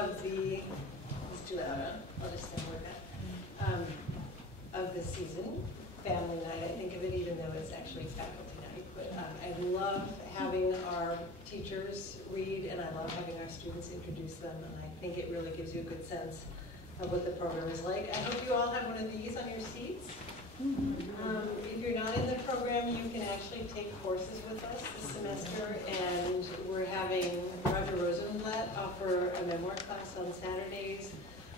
of the, it's too loud, I'll just stand where that, of the season, family night, I think of it, even though it's actually faculty night. But I love having our teachers read, and I love having our students introduce them, and I think it really gives you a good sense of what the program is like. I hope you all have one of these on your seats. If you're not in the program, you can actually take courses with us this semester, and we're having Roger Rosenblatt offer a memoir class on Saturdays.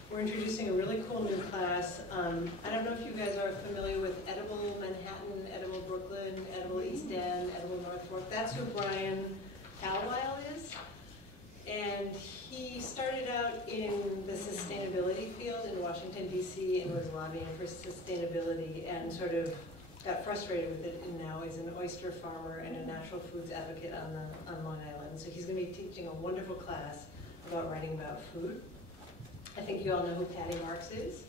We're introducing a really cool new class. I don't know if you guys are familiar with Edible Manhattan, Edible Brooklyn, Edible East End, Edible North Fork. That's who Brian Alwile is. And he started out in the sustainability field in Washington, D.C. and was lobbying for sustainability and sort of got frustrated with it, and now is an oyster farmer and a natural foods advocate on Long Island. So he's going to be teaching a wonderful class about writing about food. I think you all know who Patty Marks is.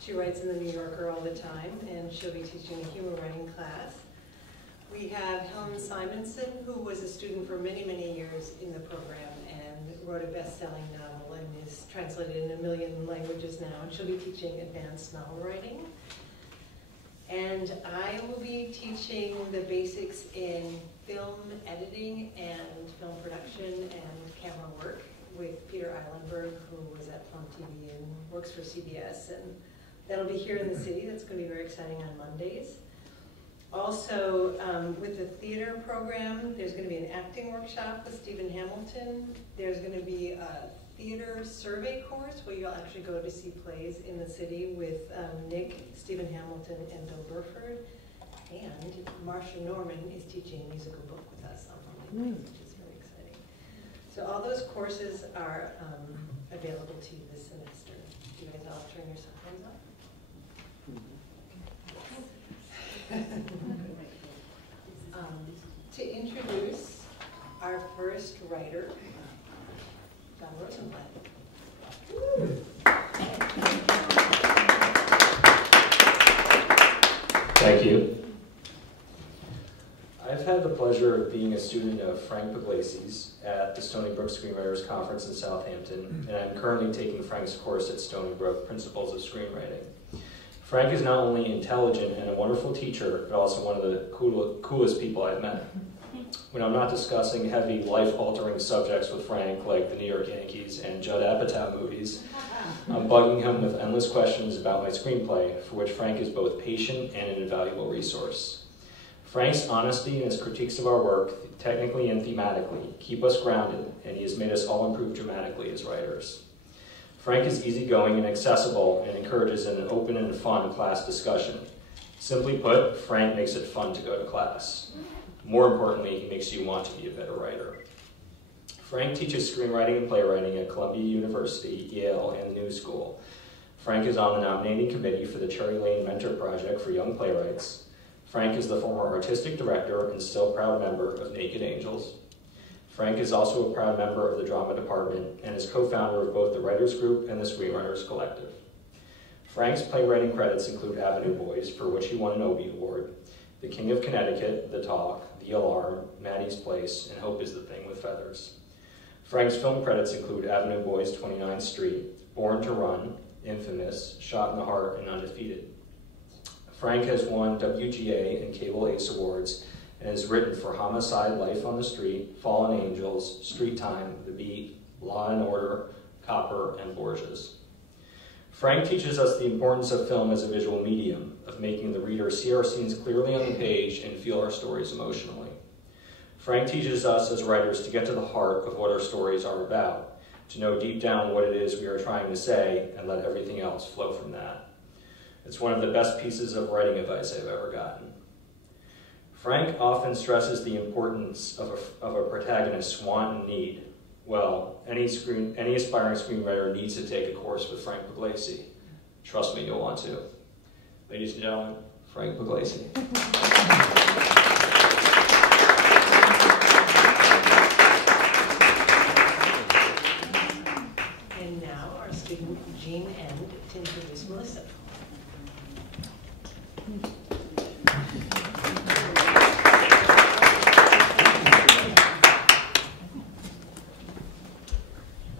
She writes in the New Yorker all the time, and she'll be teaching a humor writing class. We have Helen Simonson, who was a student for many, many years in the program and wrote a best-selling novel and is translated in 1 million languages now. And she'll be teaching advanced novel writing. And I will be teaching the basics in film editing and film production and camera work with Peter Eilenberg, who was at Plum TV and works for CBS. And that'll be here in the city. That's going to be very exciting on Mondays. Also, with the theater program, there's going to be an acting workshop with Stephen Hamilton. There's going to be a theater survey course where you'll actually go to see plays in the city with Nick, Stephen Hamilton, and Bill Burford. And Marcia Norman is teaching a musical book with us on Monday, which is very exciting. So all those courses are available to you this semester. You guys all turn your cell phones off? To introduce our first writer, John Rosenblatt. Thank you. I've had the pleasure of being a student of Frank Puglisi's at the Stony Brook Screenwriters Conference in Southampton, and I'm currently taking Frank's course at Stony Brook, Principles of Screenwriting. Frank is not only intelligent and a wonderful teacher, but also one of the coolest people I've met. When I'm not discussing heavy, life-altering subjects with Frank, like the New York Yankees and Judd Apatow movies, I'm bugging him with endless questions about my screenplay, for which Frank is both patient and an invaluable resource. Frank's honesty and his critiques of our work, technically and thematically, keep us grounded, and he has made us all improve dramatically as writers. Frank is easygoing and accessible and encourages an open and fun class discussion. Simply put, Frank makes it fun to go to class. More importantly, he makes you want to be a better writer. Frank teaches screenwriting and playwriting at Columbia University, Yale, and the New School. Frank is on the nominating committee for the Cherry Lane Mentor Project for Young Playwrights. Frank is the former artistic director and still proud member of Naked Angels. Frank is also a proud member of the drama department and is co-founder of both the Writers Group and the Screenwriters Collective. Frank's playwriting credits include Avenue Boys, for which he won an Obie Award, The King of Connecticut, The Talk, The Alarm, Maddie's Place, and Hope is the Thing with Feathers. Frank's film credits include Avenue Boys, 29th Street, Born to Run, Infamous, Shot in the Heart, and Undefeated. Frank has won WGA and Cable Ace Awards and has written for Homicide, Life on the Street, Fallen Angels, Street Time, The Beat, Law and Order, Copper, and Borgias. Frank teaches us the importance of film as a visual medium, of making the reader see our scenes clearly on the page and feel our stories emotionally. Frank teaches us as writers to get to the heart of what our stories are about, to know deep down what it is we are trying to say and let everything else flow from that. It's one of the best pieces of writing advice I've ever gotten. Frank often stresses the importance of a protagonist's want and need. Well, any aspiring screenwriter needs to take a course with Frank Puglisi. Trust me, you'll want to. Ladies and gentlemen, Frank Puglisi. And now our student, Jean Ende, to introduce Melissa.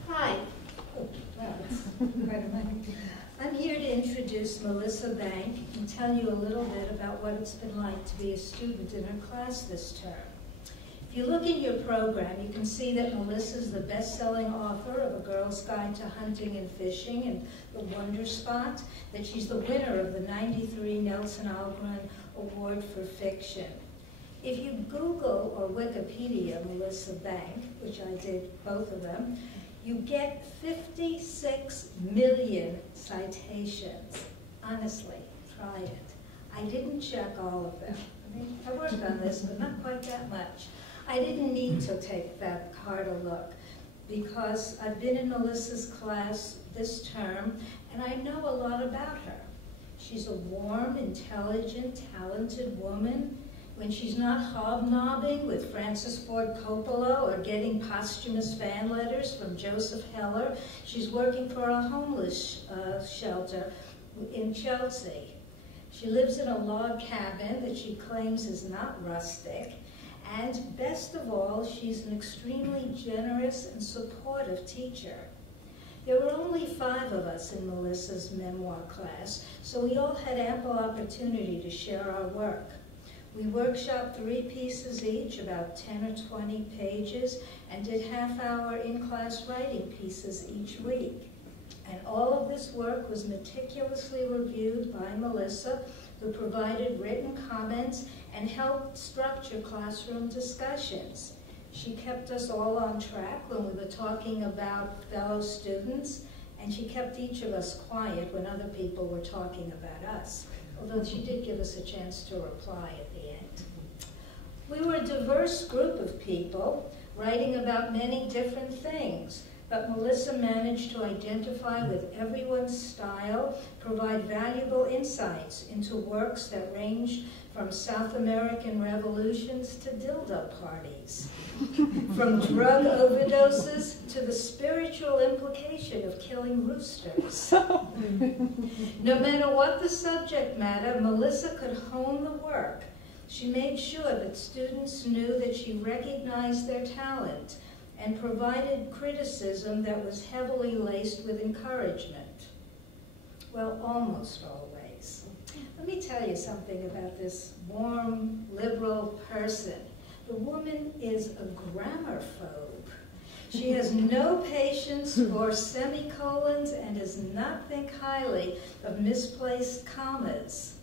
Hi. you a little bit about what it's been like to be a student in her class this term. If you look at your program, you can see that Melissa's the best-selling author of A Girl's Guide to Hunting and Fishing and The Wonder Spot, that she's the winner of the '93 Nelson Algren Award for Fiction. If you Google or Wikipedia Melissa Bank, which I did both of them, you get 56 million citations. Honestly, try it. I didn't check all of them. I mean, I worked on this, but not quite that much. I didn't need to take that hard a look because I've been in Melissa's class this term and I know a lot about her. She's a warm, intelligent, talented woman. When she's not hobnobbing with Francis Ford Coppola or getting posthumous fan letters from Joseph Heller, she's working for a homeless shelter in Chelsea. She lives in a log cabin that she claims is not rustic. And best of all, she's an extremely generous and supportive teacher. There were only 5 of us in Melissa's memoir class, so we all had ample opportunity to share our work. We workshopped 3 pieces each, about 10 or 20 pages, and did half-hour in-class writing pieces each week. And all of this work was meticulously reviewed by Melissa, who provided written comments and helped structure classroom discussions. She kept us all on track when we were talking about fellow students, and she kept each of us quiet when other people were talking about us, although she did give us a chance to reply at the end. We were a diverse group of people, writing about many different things, but Melissa managed to identify with everyone's style, provide valuable insights into works that ranged from South American revolutions to dildo parties, from drug overdoses to the spiritual implication of killing roosters. No matter what the subject matter, Melissa could hone the work. She made sure that students knew that she recognized their talent and provided criticism that was heavily laced with encouragement. Well, almost always. Let me tell you something about this warm, liberal person. The woman is a grammarphobe. She has no patience for semicolons and does not think highly of misplaced commas.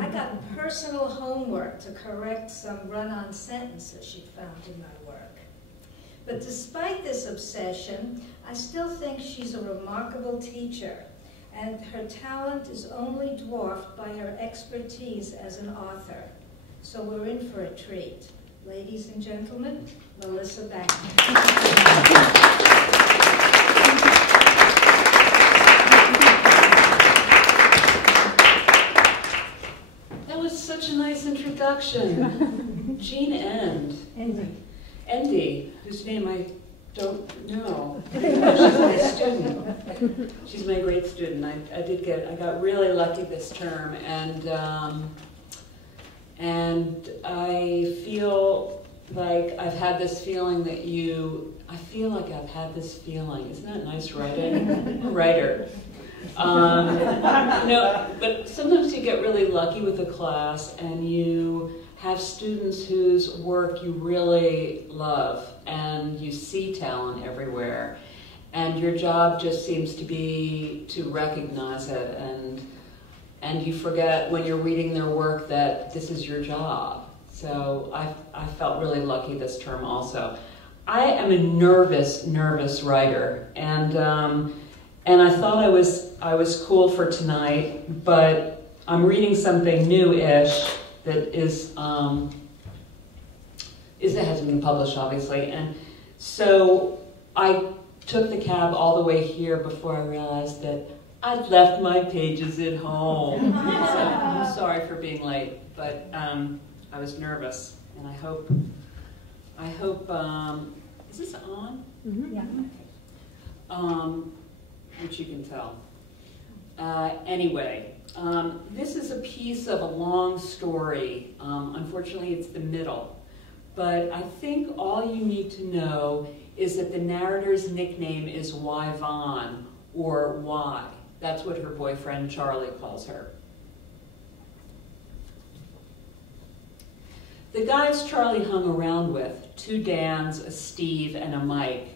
I got personal homework to correct some run-on sentences she found in my work. But despite this obsession, I still think she's a remarkable teacher, and her talent is only dwarfed by her expertise as an author. So we're in for a treat. Ladies and gentlemen, Melissa Bank. That was such a nice introduction. Jean Ende, whose name I don't know. She's my student. She's my great student. I got really lucky this term, and I feel like I've had this feeling that Isn't that nice writing? Writer. But sometimes you get really lucky with a class and you have students whose work you really love and you see talent everywhere. And your job just seems to be to recognize it, and you forget when you're reading their work that this is your job. So I felt really lucky this term also. I am a nervous writer, and I thought I was cool for tonight, but I'm reading something new-ish that it hasn't been published, obviously, and so I took the cab all the way here before I realized that I'd left my pages at home. So I'm sorry for being late, but I was nervous, and I hope, is this on? Mm-hmm. Yeah. Which you can tell. Anyway, this is a piece of a long story. Unfortunately, it's the middle. But I think all you need to know is that the narrator's nickname is Y Vaughn, or Y. That's what her boyfriend Charlie calls her. The guys Charlie hung around with, 2 Dans, a Steve, and a Mike,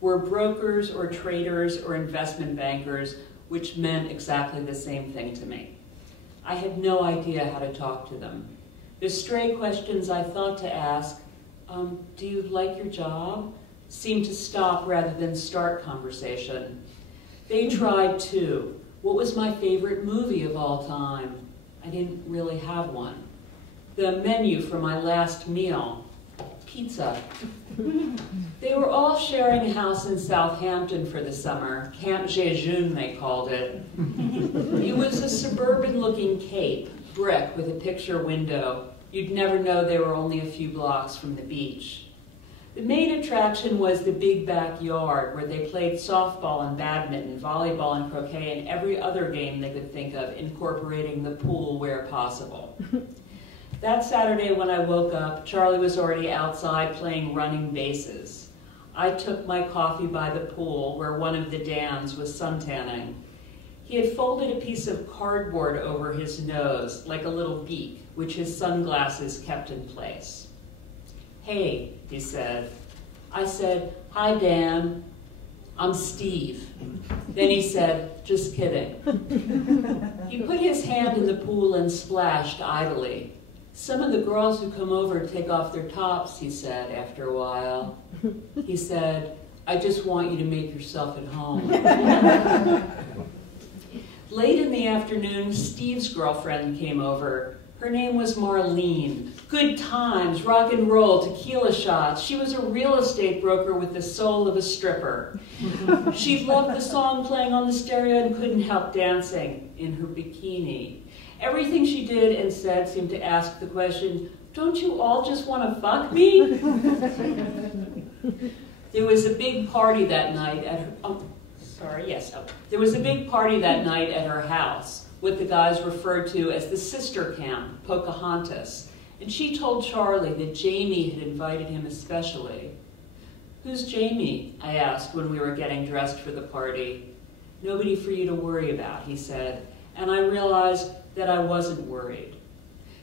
were brokers or traders or investment bankers, which meant exactly the same thing to me. I had no idea how to talk to them. The stray questions I thought to ask, do you like your job, seemed to stop rather than start conversation. They tried too. What was my favorite movie of all time? I didn't really have one. The menu for my last meal, pizza. They were all sharing a house in Southampton for the summer. Camp Jejoun, they called it. It was a suburban-looking cape, brick with a picture window. You'd never know they were only a few blocks from the beach. The main attraction was the big backyard where they played softball and badminton, volleyball and croquet, and every other game they could think of, incorporating the pool where possible. That Saturday when I woke up, Charlie was already outside playing running bases. I took my coffee by the pool where one of the Dans was suntanning. He had folded a piece of cardboard over his nose, like a little beak, which his sunglasses kept in place. Hey, he said. I said, hi, Dan. I'm Steve. Then he said, just kidding. He put his hand in the pool and splashed idly. Some of the girls who come over take off their tops, he said after a while. He said, I just want you to make yourself at home. Late in the afternoon, Steve's girlfriend came over. Her name was Marlene. Good times, rock and roll, tequila shots. She was a real estate broker with the soul of a stripper. She loved the song playing on the stereo and couldn't help dancing in her bikini. Everything she did and said seemed to ask the question, don't you all just want to fuck me? There was a big party that night at her, there was a big party that night at her house, what the guys referred to as the sister camp, Pocahontas. And she told Charlie that Jamie had invited him especially. Who's Jamie? I asked when we were getting dressed for the party. Nobody for you to worry about, he said. And I realized that I wasn't worried.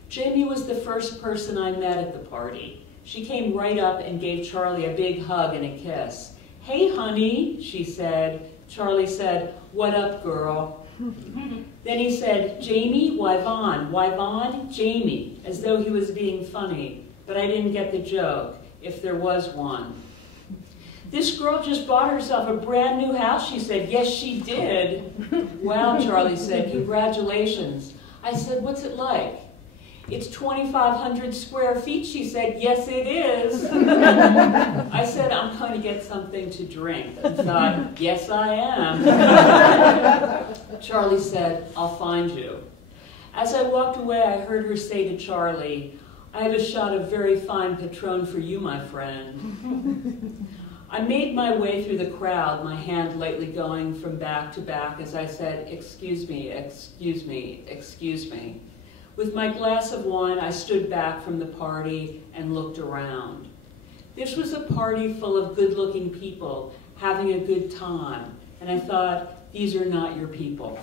Jamie was the first person I met at the party. She came right up and gave Charlie a big hug and a kiss. Hey, honey, she said. Charlie said, what up, girl? Then he said, Jamie, why Vaughn? Why Vaughn? Jamie, as though he was being funny. But I didn't get the joke, if there was one. This girl just bought herself a brand new house, she said. Yes, she did. Wow, Charlie said, congratulations. I said, what's it like? It's 2,500 square feet, she said. Yes, it is. I said, I'm going to get something to drink. I thought, yes, I am. Charlie said, I'll find you. As I walked away, I heard her say to Charlie, I have a shot of very fine Patron for you, my friend. I made my way through the crowd, my hand lightly going from back to back as I said, excuse me, excuse me, excuse me. With my glass of wine, I stood back from the party and looked around. This was a party full of good-looking people having a good time, and I thought, these are not your people.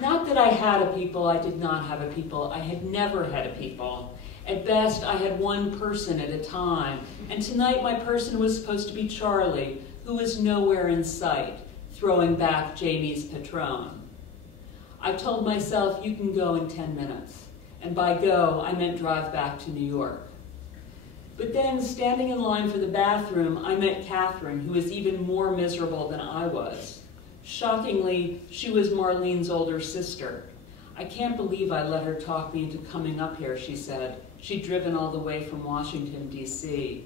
Not that I had a people, I did not have a people. I had never had a people. At best, I had one person at a time, and tonight my person was supposed to be Charlie, who was nowhere in sight, throwing back Jamie's Patron. I told myself, you can go in 10 minutes. And by go, I meant drive back to New York. But then, standing in line for the bathroom, I met Catherine, who was even more miserable than I was. Shockingly, she was Marlene's older sister. I can't believe I let her talk me into coming up here, she said. She'd driven all the way from Washington, D.C.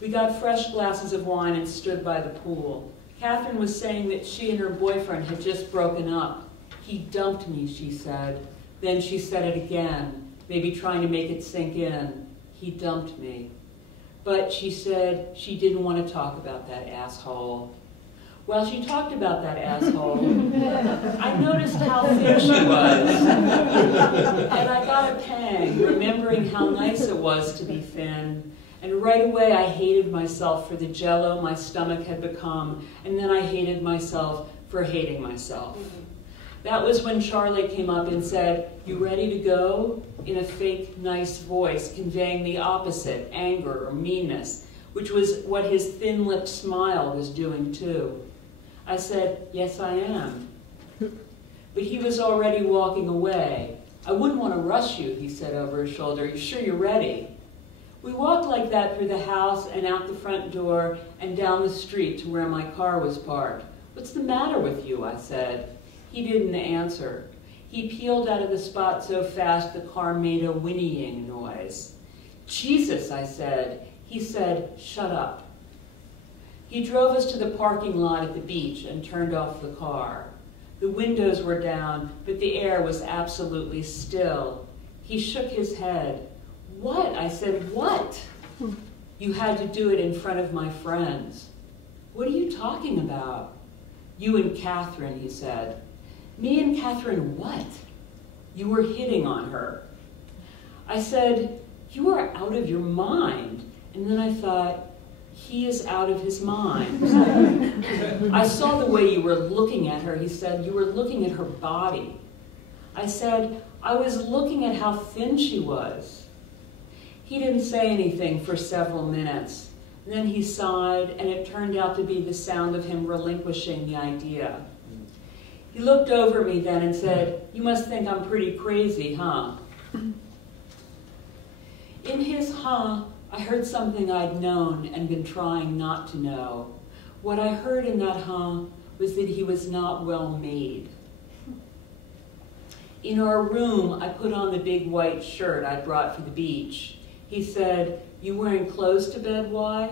We got fresh glasses of wine and stood by the pool. Catherine was saying that she and her boyfriend had just broken up. He dumped me, she said. Then she said it again, maybe trying to make it sink in. He dumped me. But she said she didn't want to talk about that asshole. While she talked about that asshole, I noticed how thin she was. And I got a pang, remembering how nice it was to be thin. And right away I hated myself for the jello my stomach had become, and then I hated myself for hating myself. That was when Charlie came up and said, "You ready to go?" in a fake, nice voice, conveying the opposite, anger or meanness, which was what his thin-lipped smile was doing too. I said, "Yes, I am." But he was already walking away. "I wouldn't want to rush you," he said over his shoulder. "You sure you're ready?" We walked like that through the house and out the front door and down the street to where my car was parked. "What's the matter with you?" I said. He didn't answer. He peeled out of the spot so fast the car made a whinnying noise. "Jesus," I said. He said, "Shut up." He drove us to the parking lot at the beach and turned off the car. The windows were down, but the air was absolutely still. He shook his head. "What?" I said. "What?" "You had to do it in front of my friends." "What are you talking about?" "You and Catherine," he said. "Me and Catherine what?" "You were hitting on her." I said, "You are out of your mind." And then I thought, he is out of his mind. "I saw the way you were looking at her," he said. "You were looking at her body." I said, "I was looking at how thin she was." He didn't say anything for several minutes. Then he sighed, and it turned out to be the sound of him relinquishing the idea. He looked over at me then and said, "You must think I'm pretty crazy, huh?" In his "huh," I heard something I'd known and been trying not to know. What I heard in that "huh" was that he was not well made. In our room, I put on the big white shirt I brought for the beach. He said, "You wearing clothes to bed, why?"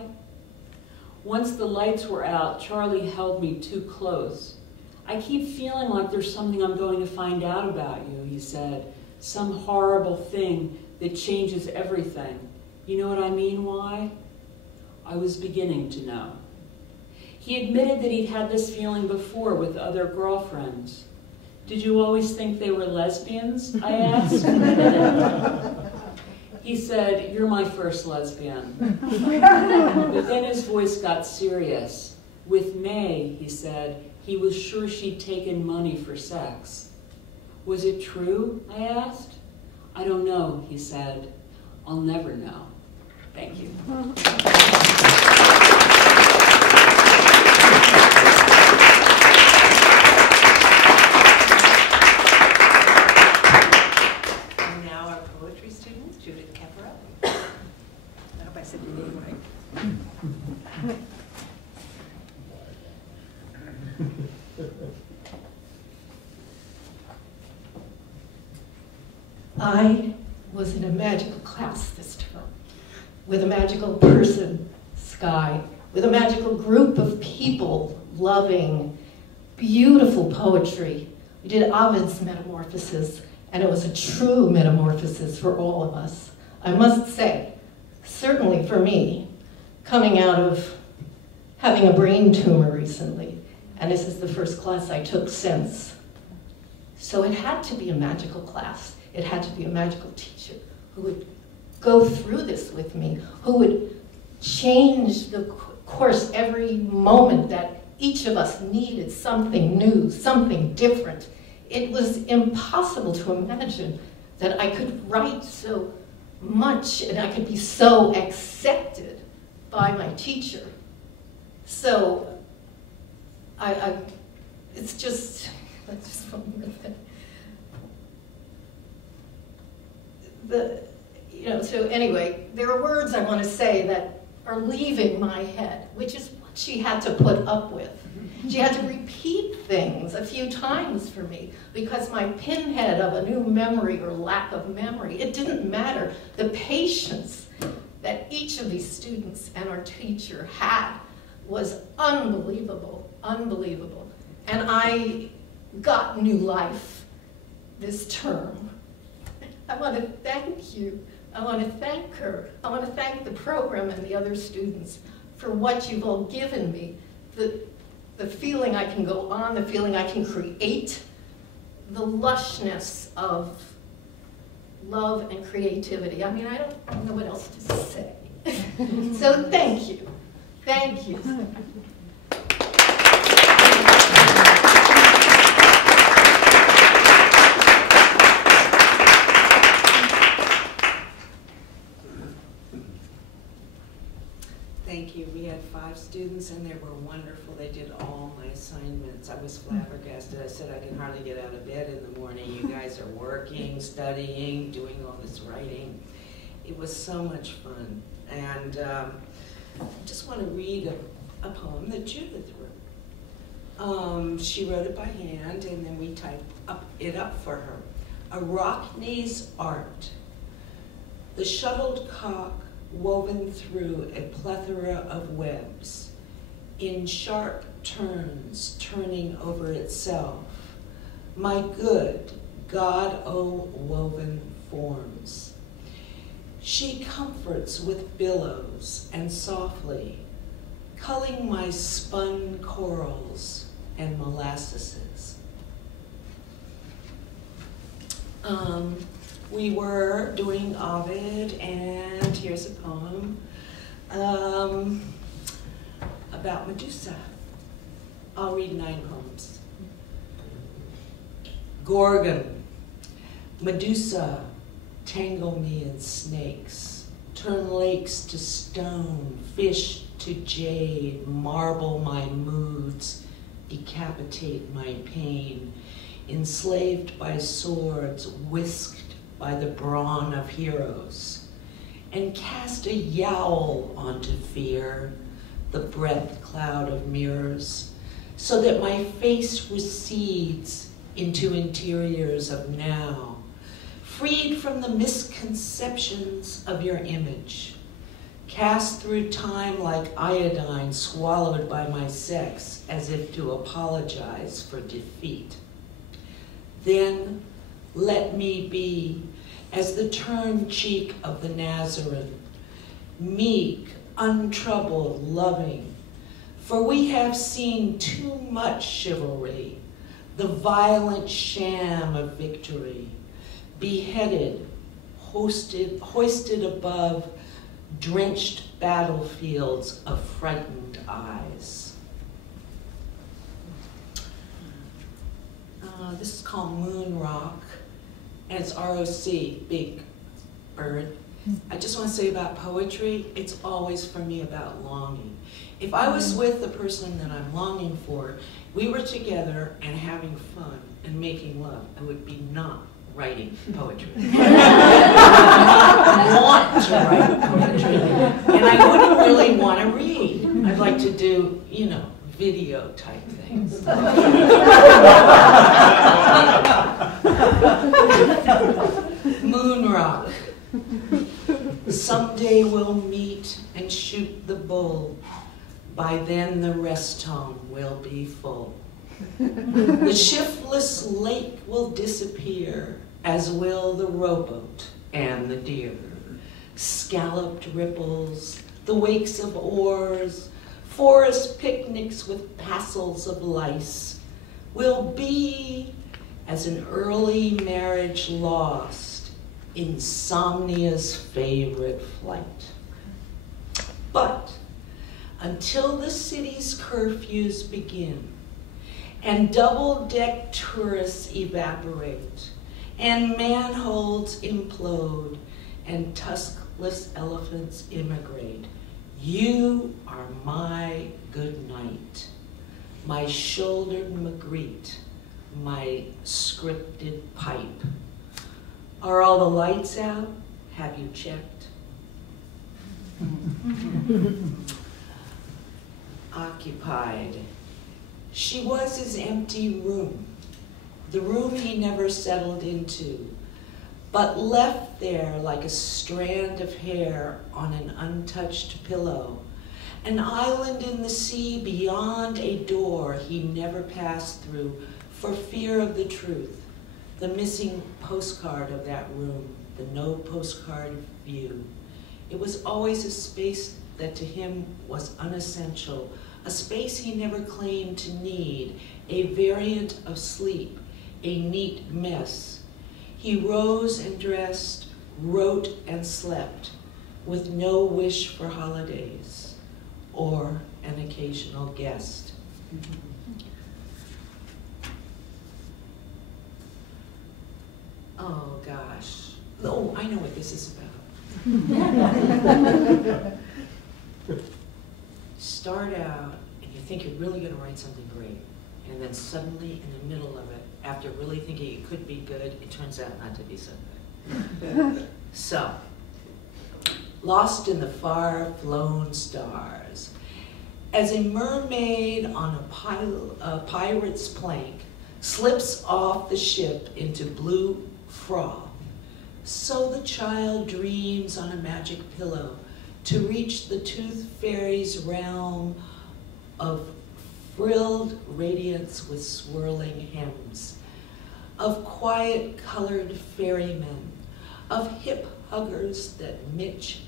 Once the lights were out, Charlie held me too close. "I keep feeling like there's something I'm going to find out about you," he said. "Some horrible thing that changes everything. You know what I mean, why?" I was beginning to know. He admitted that he'd had this feeling before with other girlfriends. "Did you always think they were lesbians?" I asked. He said, "You're my first lesbian." But then his voice got serious. With May, he said, he was sure she'd taken money for sex. "Was it true?" I asked. "I don't know," he said. "I'll never know." Thank you. And now our poetry student, Judith Caporale. I hope I said your name right. I was in a magical class this term, with a magical person, Sky, with a magical group of people loving beautiful poetry. We did Ovid's Metamorphosis, and it was a true metamorphosis for all of us. I must say, certainly for me, coming out of having a brain tumor recently, and this is the first class I took since. So it had to be a magical class. It had to be a magical teacher who would go through this with me, who would change the course every moment that each of us needed something new, something different. It was impossible to imagine that I could write so much and I could be so accepted by my teacher. So it's just, that's just one more thing. So anyway, there are words I want to say that are leaving my head, which is what she had to put up with. She had to repeat things a few times for me because my pinhead of a new memory or lack of memory, it didn't matter. The patience that each of these students and our teacher had was unbelievable, unbelievable. And I got new life this term. I want to thank you. I want to thank her. I want to thank the program and the other students for what you've all given me. The feeling I can go on, the feeling I can create, the lushness of love and creativity. I mean, I don't know what else to say. So thank you. Thank you. 5 students, and they were wonderful. They did all my assignments. I was flabbergasted. I said, I can hardly get out of bed in the morning. You guys are working, studying, doing all this writing. It was so much fun. And I just want to read a poem that Judith wrote. She wrote it by hand, and then we typed it up for her. Arachne's art. The shuttled cock woven through a plethora of webs, in sharp turns, turning over itself. My good, God-o-woven forms. She comforts with billows and softly, culling my spun corals and molasses. We were doing Ovid, and here's a poem about Medusa. I'll read 9 poems. Gorgon, Medusa, tangle me in snakes, turn lakes to stone, fish to jade, marble my moods, decapitate my pain, enslaved by swords, whisked by the brawn of heroes, and cast a yowl onto fear, the breath cloud of mirrors, so that my face recedes into interiors of now, freed from the misconceptions of your image, cast through time like iodine swallowed by my sex as if to apologize for defeat. Then let me be as the turned cheek of the Nazarene, meek, untroubled, loving, for we have seen too much chivalry, the violent sham of victory, beheaded, hoisted above drenched battlefields of frightened eyes. This is called Moon Rock, and it's ROC, big bird. I just want to say about poetry, it's always for me about longing. If I was with the person that I'm longing for, we were together and having fun and making love, I would be not writing poetry. I want to write poetry, and I wouldn't really want to read. I'd like to do, you know, video type things. Moon Rock. Someday we'll meet and shoot the bull. By then the rest home will be full. The shiftless lake will disappear, as will the rowboat and the deer. Scalloped ripples, the wakes of oars, forest picnics with passels of lice will be as an early marriage lost, insomnia's favorite flight. But until the city's curfews begin and double-deck tourists evaporate and manholes implode and tuskless elephants immigrate, you are my good night, my shouldered Magritte, my scripted pipe. Are all the lights out? Have you checked? Occupied. She was his empty room, the room he never settled into, but left there like a strand of hair on an untouched pillow, an island in the sea beyond a door he never passed through for fear of the truth, the missing postcard of that room, the no postcard view. It was always a space that to him was unessential, a space he never claimed to need, a variant of sleep, a neat mess. He rose and dressed, wrote and slept, with no wish for holidays or an occasional guest. Oh gosh. Oh, I know what this is about. start out and you think you're really going to write something great, and then suddenly in the middle of it, after really thinking it could be good, it turns out not to be so good. So, lost in the far-flown stars. As a mermaid on a pirate's plank slips off the ship into blue froth, so the child dreams on a magic pillow to reach the tooth fairy's realm of frilled radiance with swirling hems, of quiet colored fairymen, of hip huggers that mix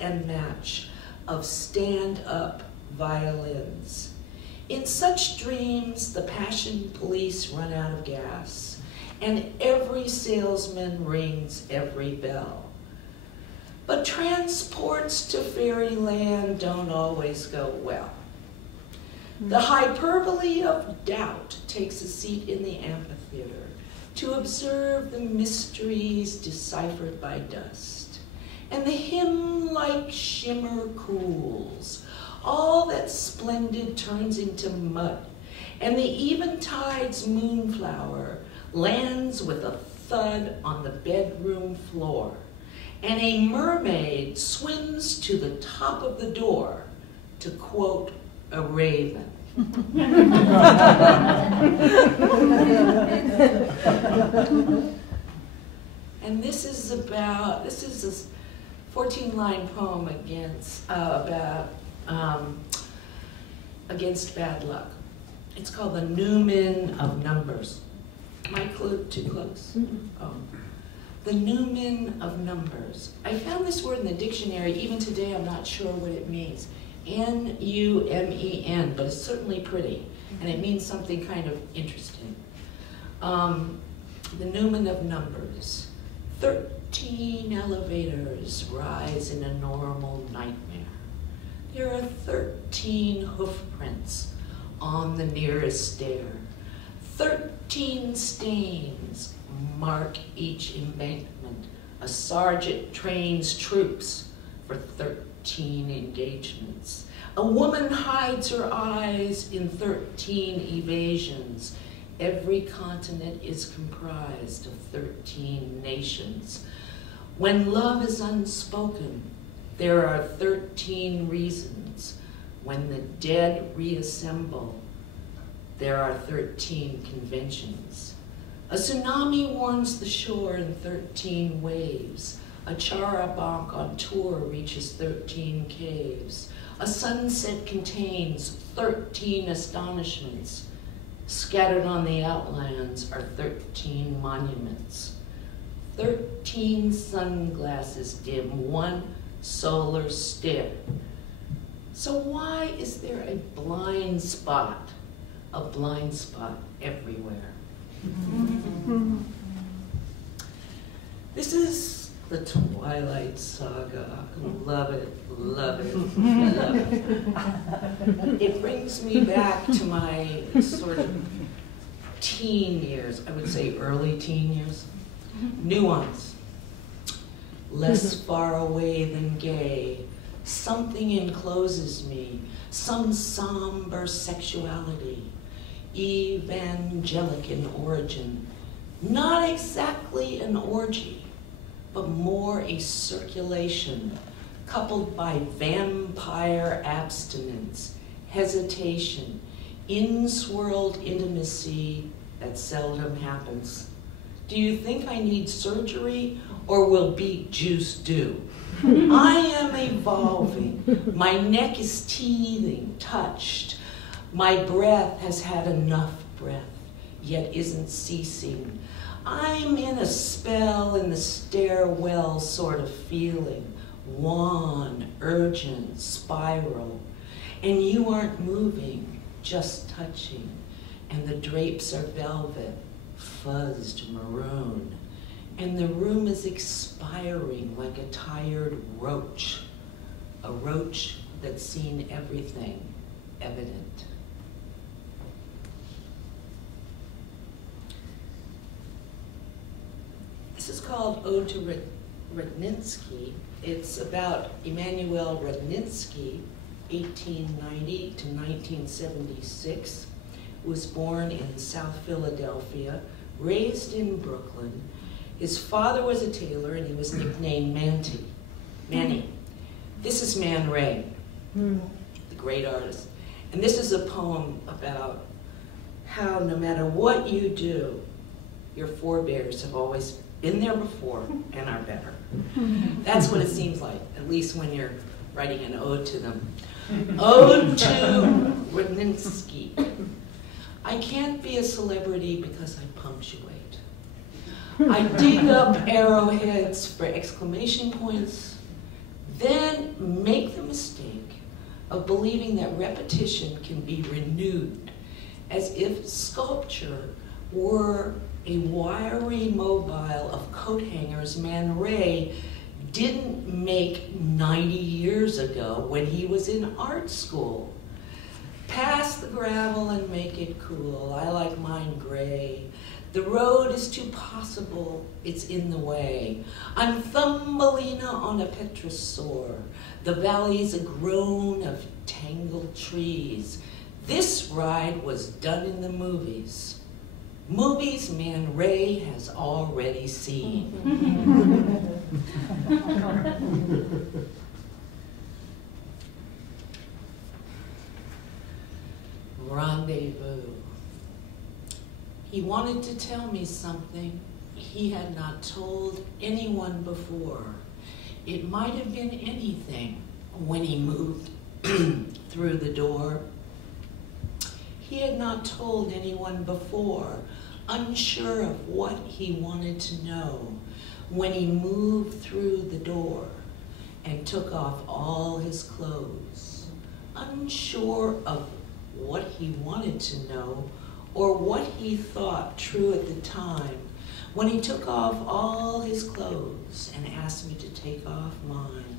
and match, of stand-up violins. In such dreams, the passion police run out of gas, and every salesman rings every bell. But transports to fairyland don't always go well. The hyperbole of doubt takes a seat in the amphitheater to observe the mysteries deciphered by dust. And the hymn-like shimmer cools. All that's splendid turns into mud, and the eventide's moonflower lands with a thud on the bedroom floor, and a mermaid swims to the top of the door, to quote a raven. And this is a 14-line poem against bad luck. It's called The Newman of Numbers. Am I too close? Oh. The Newman of Numbers. I found this word in the dictionary. Even today, I'm not sure what it means. N-U-M-E-N, but it's certainly pretty, and it means something kind of interesting. The Newman of Numbers. 13 elevators rise in a normal nightmare. There are 13 hoof prints on the nearest stair. 13 stains mark each embankment. A sergeant trains troops for 13 engagements. A woman hides her eyes in 13 evasions. Every continent is comprised of 13 nations. When love is unspoken, there are 13 reasons. When the dead reassemble, there are 13 conventions. A tsunami warns the shore in 13 waves. A charabanc on tour reaches 13 caves. A sunset contains 13 astonishments. Scattered on the outlines are 13 monuments. 13 sunglasses dim one solar stare. So why is there a blind spot everywhere? This is the Twilight Saga. Love it, love it, love it. It brings me back to my sort of teen years, I would say early teen years. Nuance, less far away than gay. Something encloses me, some somber sexuality, evangelic in origin. Not exactly an orgy, but more a circulation, coupled by vampire abstinence, hesitation, in-swirled intimacy that seldom happens. Do you think I need surgery, or will beet juice do? I am evolving. My neck is teething, touched. My breath has had enough breath, yet isn't ceasing. I'm in a spell in the stairwell sort of feeling, wan, urgent, spiral. And you aren't moving, just touching. And the drapes are velvet, fuzzed maroon. And the room is expiring like a tired roach. A roach that's seen everything evident. This is called Ode to Rudninsky. It's about Emanuel Rudninsky, 1890 to 1976, was born in South Philadelphia, raised in Brooklyn. His father was a tailor and he was nicknamed Manny. This is Man Ray, the great artist. And this is a poem about how no matter what you do, your forebears have always been there before and are better. That's what it seems like, at least when you're writing an ode to them. Ode to Rudninsky. I can't be a celebrity because I punctuate. I dig up arrowheads for exclamation points, then make the mistake of believing that repetition can be renewed, as if sculpture were a wiry mobile of coat hangers Man Ray didn't make 90 years ago when he was in art school. Pass the gravel and make it cool. I like mine gray. The road is too possible, it's in the way. I'm Thumbelina on a petrosaur. The valley's a groan of tangled trees. This ride was done in the movies. Movies Man Ray has already seen. Rendezvous. He wanted to tell me something he had not told anyone before. It might have been anything when he moved through the door. He had not told anyone before, unsure of what he wanted to know, when he moved through the door and took off all his clothes, unsure of what he wanted to know or what he thought true at the time, when he took off all his clothes and asked me to take off mine.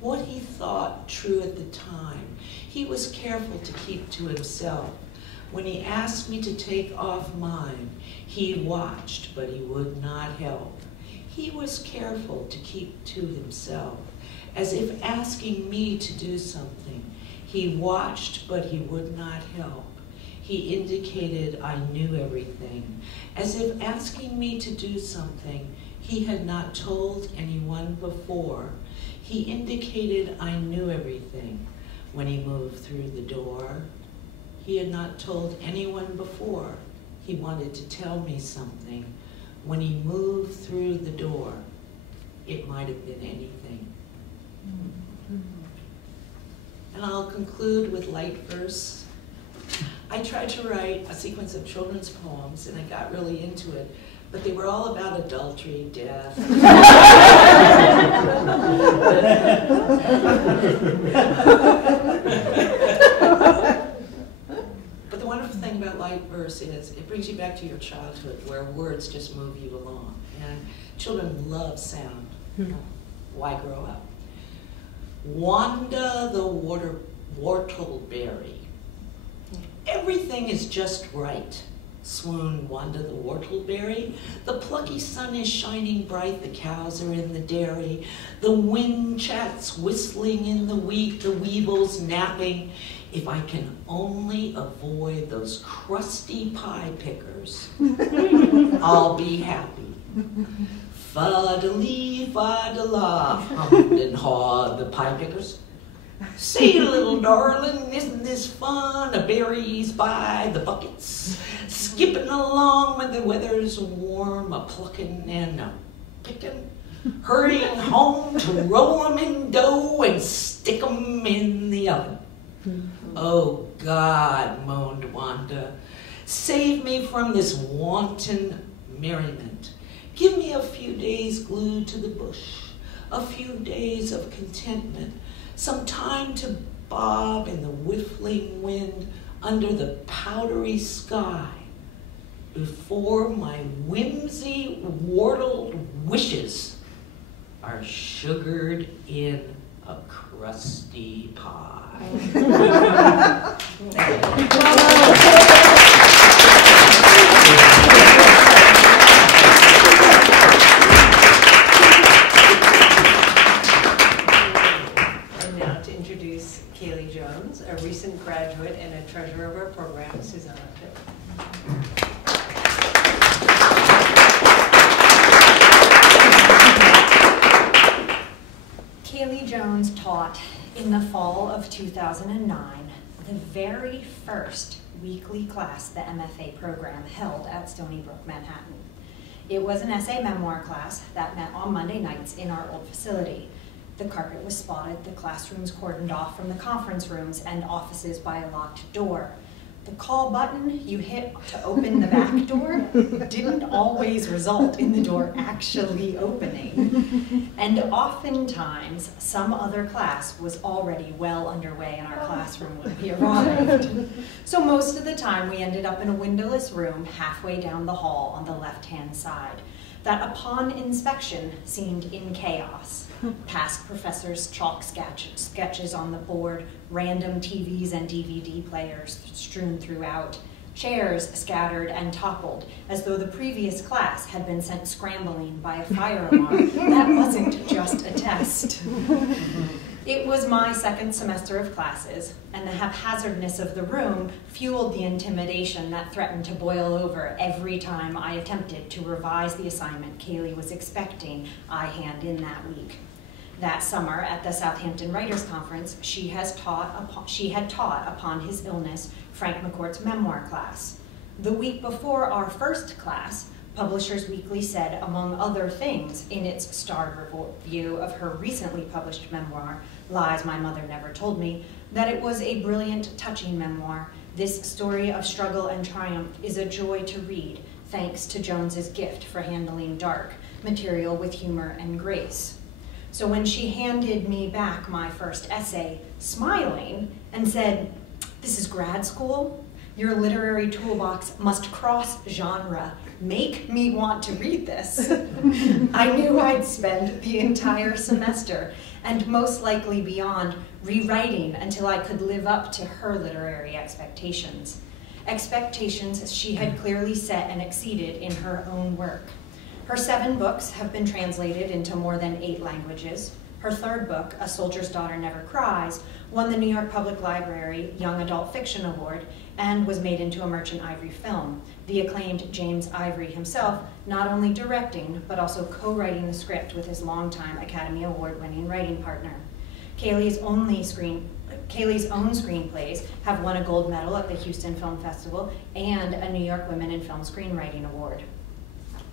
What he thought true at the time, he was careful to keep to himself. When he asked me to take off mine, he watched, but he would not help. He was careful to keep to himself, as if asking me to do something. He watched, but he would not help. He indicated I knew everything, as if asking me to do something he had not told anyone before. He indicated I knew everything when he moved through the door. He had not told anyone before he wanted to tell me something. When he moved through the door, it might have been anything. And I'll conclude with light verse. I tried to write a sequence of children's poems, and I got really into it, but they were all about adultery, death. But the wonderful thing about light verse is it brings you back to your childhood, where words just move you along. And children love sound. Why grow up? Wanda the whortleberry. Everything is just right, swooned Wanda the whortleberry. The plucky sun is shining bright, the cows are in the dairy, the wind chats whistling in the wheat, the weevils napping. If I can only avoid those crusty pie pickers, I'll be happy. Fa-da-lee, fa-da-la, hummed and hawed the pie pickers. Say, little darling, isn't this fun? A berries by the buckets, skipping along when the weather's warm, a plucking and a picking, hurrying home to roll 'em in dough and stick 'em in the oven. Oh, God, moaned Wanda, save me from this wanton merriment. Give me a few days glued to the bush, a few days of contentment, some time to bob in the whiffling wind under the powdery sky before my whimsy whortled wishes are sugared in a crusty pie. And now to introduce Kaylie. In the fall of 2009, the very first weekly class the MFA program held at Stony Brook, Manhattan. It was an essay memoir class that met on Monday nights in our old facility. The carpet was spotted, the classrooms cordoned off from the conference rooms and offices by a locked door. The call button you hit to open the back door didn't always result in the door actually opening. And oftentimes, some other class was already well underway in our classroom when we arrived. So most of the time, we ended up in a windowless room halfway down the hall on the left-hand side, that upon inspection seemed in chaos. Past professors' chalk sketches on the board, random TVs and DVD players strewn throughout, chairs scattered and toppled, as though the previous class had been sent scrambling by a fire alarm. That wasn't just a test. It was my second semester of classes, and the haphazardness of the room fueled the intimidation that threatened to boil over every time I attempted to revise the assignment Kaylie was expecting I hand in that week. That summer at the Southampton Writers' Conference, she had taught upon his illness Frank McCourt's memoir class. The week before our first class, Publishers Weekly said, among other things, in its starred review of her recently published memoir, Lies My Mother Never Told Me, that it was a brilliant, touching memoir. This story of struggle and triumph is a joy to read, thanks to Jones's gift for handling dark material with humor and grace. So when she handed me back my first essay, smiling, and said, "This is grad school. Your literary toolbox must cross genre. Make me want to read this," I knew I'd spend the entire semester, and most likely beyond, rewriting until I could live up to her literary expectations. Expectations she had clearly set and exceeded in her own work. Her 7 books have been translated into more than 8 languages. Her 3rd book, A Soldier's Daughter Never Cries, won the New York Public Library Young Adult Fiction Award and was made into a Merchant Ivory film, the acclaimed James Ivory himself not only directing, but also co-writing the script with his longtime Academy Award-winning writing partner. Kaylie's own screenplays have won a gold medal at the Houston Film Festival and a New York Women in Film Screenwriting Award.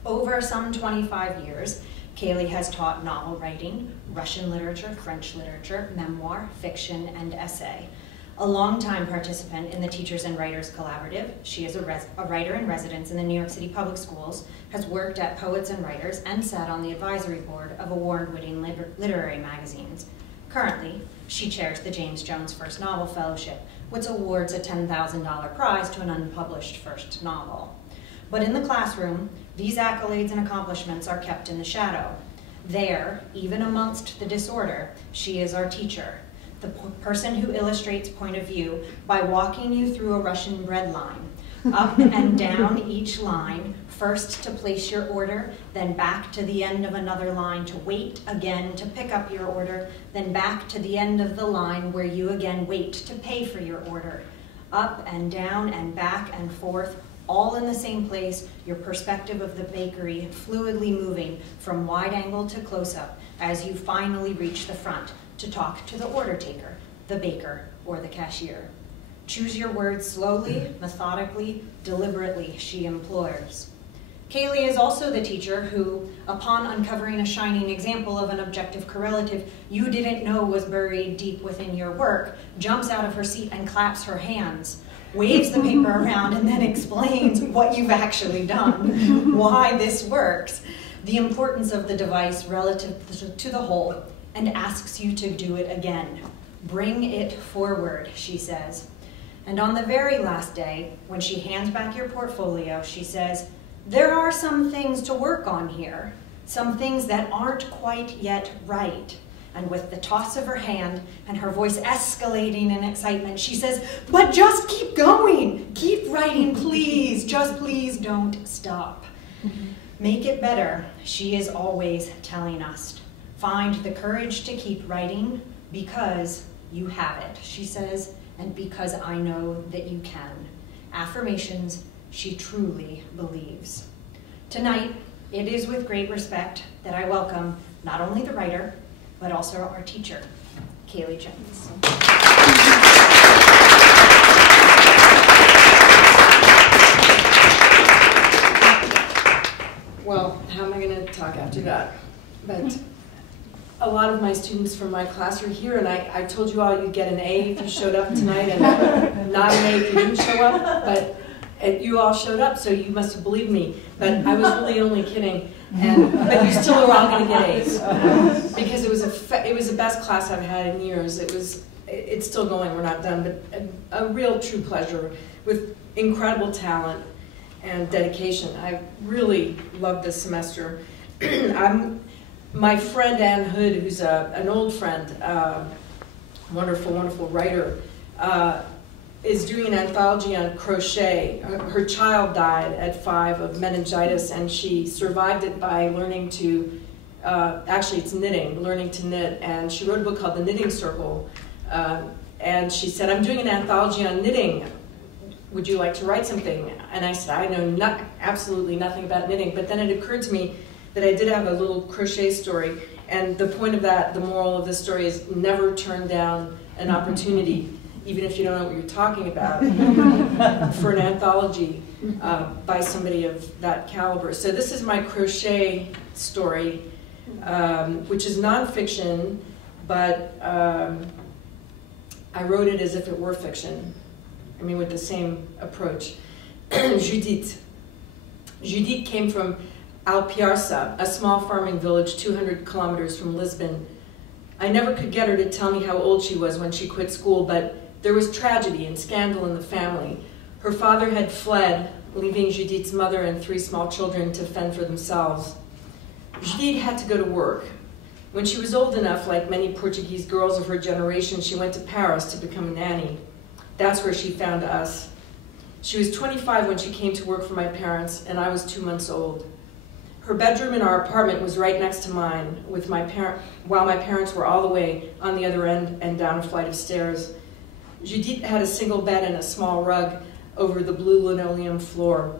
Over some 25 years, Kaylie has taught novel writing, Russian literature, French literature, memoir, fiction, and essay. A longtime participant in the Teachers and Writers Collaborative, she is a writer in residence in the New York City Public Schools, has worked at Poets and Writers, and sat on the advisory board of award-winning literary magazines. Currently, she chairs the James Jones First Novel Fellowship, which awards a $10,000 prize to an unpublished first novel. But in the classroom, these accolades and accomplishments are kept in the shadow. There, even amongst the disorder, she is our teacher, the person who illustrates point of view by walking you through a Russian bread line, up and down each line, first to place your order, then back to the end of another line to wait again to pick up your order, then back to the end of the line where you again wait to pay for your order. Up and down and back and forth, all in the same place, your perspective of the bakery fluidly moving from wide angle to close-up as you finally reach the front to talk to the order taker, the baker, or the cashier. Choose your words slowly, methodically, deliberately, she implores. Kaylie is also the teacher who, upon uncovering a shining example of an objective correlative you didn't know was buried deep within your work, jumps out of her seat and claps her hands, waves the paper around, and then explains what you've actually done, why this works, the importance of the device relative to the whole, and asks you to do it again. Bring it forward, she says. And on the very last day, when she hands back your portfolio, she says, "There are some things to work on here, some things that aren't quite yet right." And with the toss of her hand and her voice escalating in excitement, she says, "But just keep going. Keep writing, please. Just please don't stop." Make it better, she is always telling us. Find the courage to keep writing because you have it, she says, and because I know that you can. Affirmations she truly believes. Tonight, it is with great respect that I welcome not only the writer, but also our teacher, Kaylie Jones. Well, how am I going to talk after that? But a lot of my students from my class are here, and I told you all you'd get an A if you showed up tonight, and not an A if you didn't show up, but you all showed up, so you must have believed me. But I was really only kidding, but you still are all going to get A's. Because it was the best class I've had in years. It's still going, we're not done, but a real true pleasure with incredible talent and dedication. I really loved this semester. My friend Ann Hood, who's an old friend, wonderful, wonderful writer, is doing an anthology on crochet. Her child died at 5 of meningitis, and she survived it by learning to, actually it's knitting, learning to knit, and she wrote a book called The Knitting Circle, and she said, I'm doing an anthology on knitting. Would you like to write something? And I said, I know absolutely nothing about knitting, but then it occurred to me that I did have a little crochet story, and the point of that, the moral of the story is never turn down an opportunity, even if you don't know what you're talking about, for an anthology by somebody of that caliber. So this is my crochet story, which is nonfiction, but I wrote it as if it were fiction. I mean, with the same approach. Judith. Judith came from Alpiarsa, a small farming village 200 kilometers from Lisbon. I never could get her to tell me how old she was when she quit school, but there was tragedy and scandal in the family. Her father had fled, leaving Judith's mother and 3 small children to fend for themselves. Judith had to go to work. When she was old enough, like many Portuguese girls of her generation, she went to Paris to become a nanny. That's where she found us. She was 25 when she came to work for my parents, and I was 2 months old. Her bedroom in our apartment was right next to mine, while my parents were all the way on the other end and down a flight of stairs. Judith had a single bed and a small rug over the blue linoleum floor.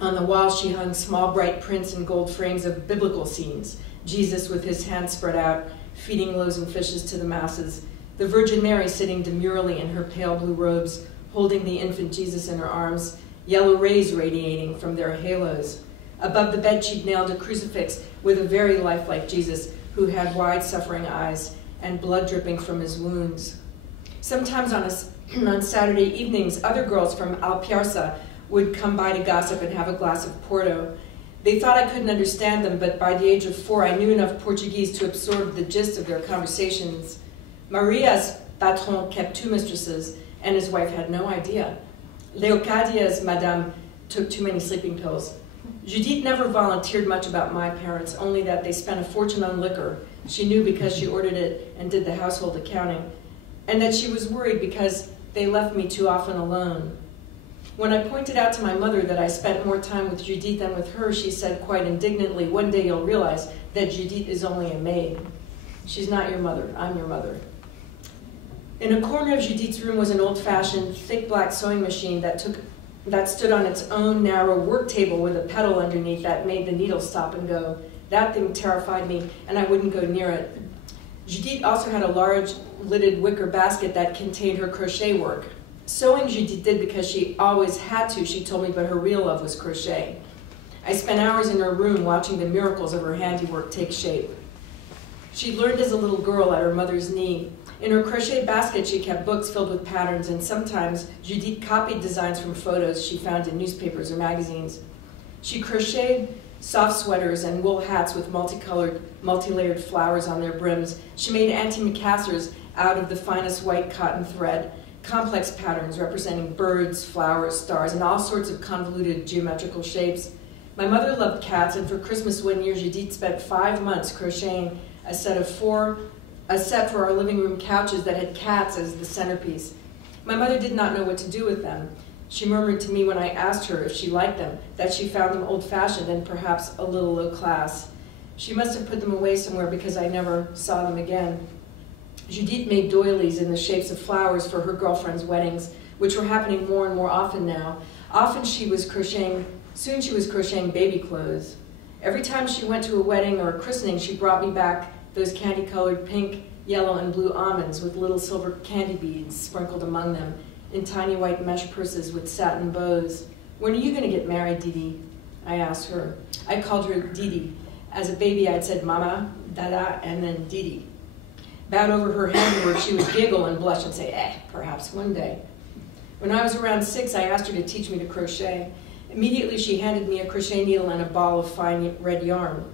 On the wall, she hung small bright prints in gold frames of biblical scenes. Jesus with his hands spread out, feeding loaves and fishes to the masses. The Virgin Mary sitting demurely in her pale blue robes, holding the infant Jesus in her arms, yellow rays radiating from their halos. Above the bed, she'd nailed a crucifix with a very lifelike Jesus who had wide, suffering eyes and blood dripping from his wounds. Sometimes on Saturday evenings, other girls from Alpiarsa would come by to gossip and have a glass of Porto. They thought I couldn't understand them, but by the age of 4, I knew enough Portuguese to absorb the gist of their conversations. Maria's patron kept 2 mistresses, and his wife had no idea. Leocadia's madame took too many sleeping pills. Judith never volunteered much about my parents, only that they spent a fortune on liquor. She knew because she ordered it and did the household accounting, and that she was worried because they left me too often alone. When I pointed out to my mother that I spent more time with Judith than with her, she said quite indignantly, one day you'll realize that Judith is only a maid. She's not your mother, I'm your mother. In a corner of Judith's room was an old-fashioned, thick black sewing machine that stood on its own narrow work table with a pedal underneath that made the needle stop and go. That thing terrified me, and I wouldn't go near it. Judith also had a large lidded wicker basket that contained her crochet work. Sewing Judith did because she always had to, she told me, but her real love was crochet. I spent hours in her room watching the miracles of her handiwork take shape. She learned as a little girl at her mother's knee. In her crochet basket, she kept books filled with patterns, and sometimes Judith copied designs from photos she found in newspapers or magazines. She crocheted soft sweaters and wool hats with multicolored, multi-layered flowers on their brims. She made antimacassars out of the finest white cotton thread, complex patterns representing birds, flowers, stars, and all sorts of convoluted geometrical shapes. My mother loved cats, and for Christmas one year, Judith spent 5 months crocheting a set for our living room couches that had cats as the centerpiece. My mother did not know what to do with them. She murmured to me when I asked her if she liked them, that she found them old-fashioned and perhaps a little low-class. She must have put them away somewhere because I never saw them again. Judith made doilies in the shapes of flowers for her girlfriends' weddings, which were happening more and more often now. Soon she was crocheting baby clothes. Every time she went to a wedding or a christening, she brought me back those candy-colored pink, yellow, and blue almonds with little silver candy beads sprinkled among them, in tiny white mesh purses with satin bows. "When are you going to get married, Didi?" I asked her. I called her Didi. As a baby, I'd said Mama, Dada, and then Didi. Bowed over her handiwork, she would giggle and blush and say, perhaps one day. When I was around 6, I asked her to teach me to crochet. Immediately, she handed me a crochet needle and a ball of fine red yarn.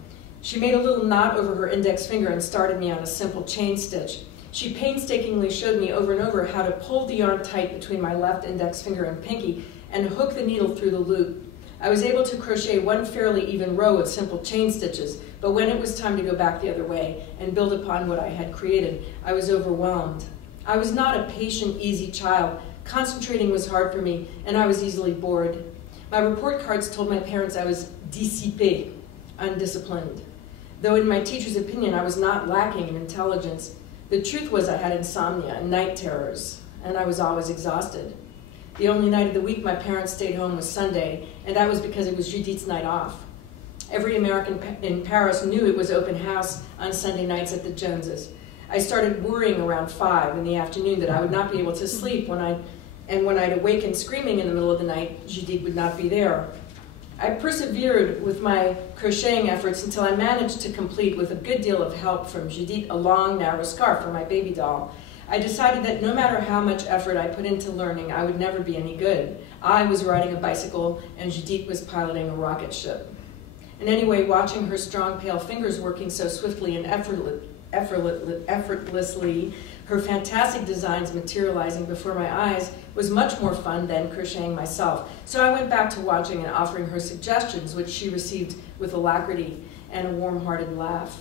She made a little knot over her index finger and started me on a simple chain stitch. She painstakingly showed me over and over how to pull the yarn tight between my left index finger and pinky and hook the needle through the loop. I was able to crochet one fairly even row of simple chain stitches, but when it was time to go back the other way and build upon what I had created, I was overwhelmed. I was not a patient, easy child. Concentrating was hard for me, and I was easily bored. My report cards told my parents I was dissipée, undisciplined. Though in my teacher's opinion, I was not lacking in intelligence. The truth was I had insomnia and night terrors, and I was always exhausted. The only night of the week my parents stayed home was Sunday, and that was because it was Judith's night off. Every American in Paris knew it was open house on Sunday nights at the Joneses. I started worrying around 5 in the afternoon that I would not be able to sleep when I'd awaken screaming in the middle of the night, Judith would not be there. I persevered with my crocheting efforts until I managed to complete, with a good deal of help from Judith, a long, narrow scarf for my baby doll. I decided that no matter how much effort I put into learning, I would never be any good. I was riding a bicycle, and Judith was piloting a rocket ship. And anyway, watching her strong, pale fingers working so swiftly and effortlessly, her fantastic designs materializing before my eyes, was much more fun than crocheting myself. So I went back to watching and offering her suggestions, which she received with alacrity and a warm-hearted laugh.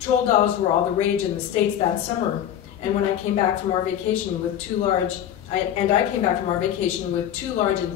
Troll dolls were all the rage in the States that summer. And when I came back from our vacation with two large and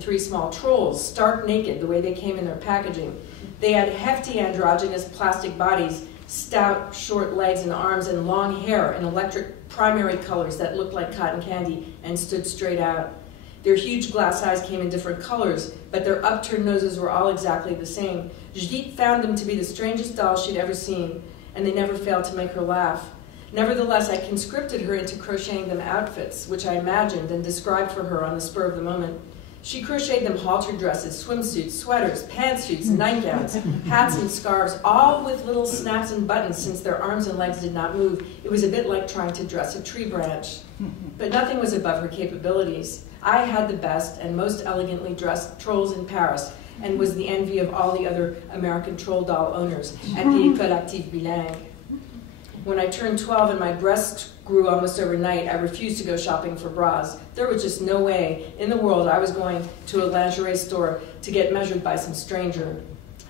3 small trolls, stark naked, the way they came in their packaging. They had hefty androgynous plastic bodies, stout, short legs and arms, and long hair in electric primary colors that looked like cotton candy and stood straight out. Their huge glass eyes came in different colors, but their upturned noses were all exactly the same. Judith found them to be the strangest dolls she'd ever seen, and they never failed to make her laugh. Nevertheless, I conscripted her into crocheting them outfits, which I imagined and described for her on the spur of the moment. She crocheted them halter dresses, swimsuits, sweaters, pantsuits, nightgowns, hats and scarves, all with little snaps and buttons since their arms and legs did not move. It was a bit like trying to dress a tree branch. But nothing was above her capabilities. I had the best and most elegantly dressed trolls in Paris, and was the envy of all the other American troll doll owners at the École Active Bilingue. When I turned 12 and my breasts grew almost overnight, I refused to go shopping for bras. There was just no way in the world I was going to a lingerie store to get measured by some stranger.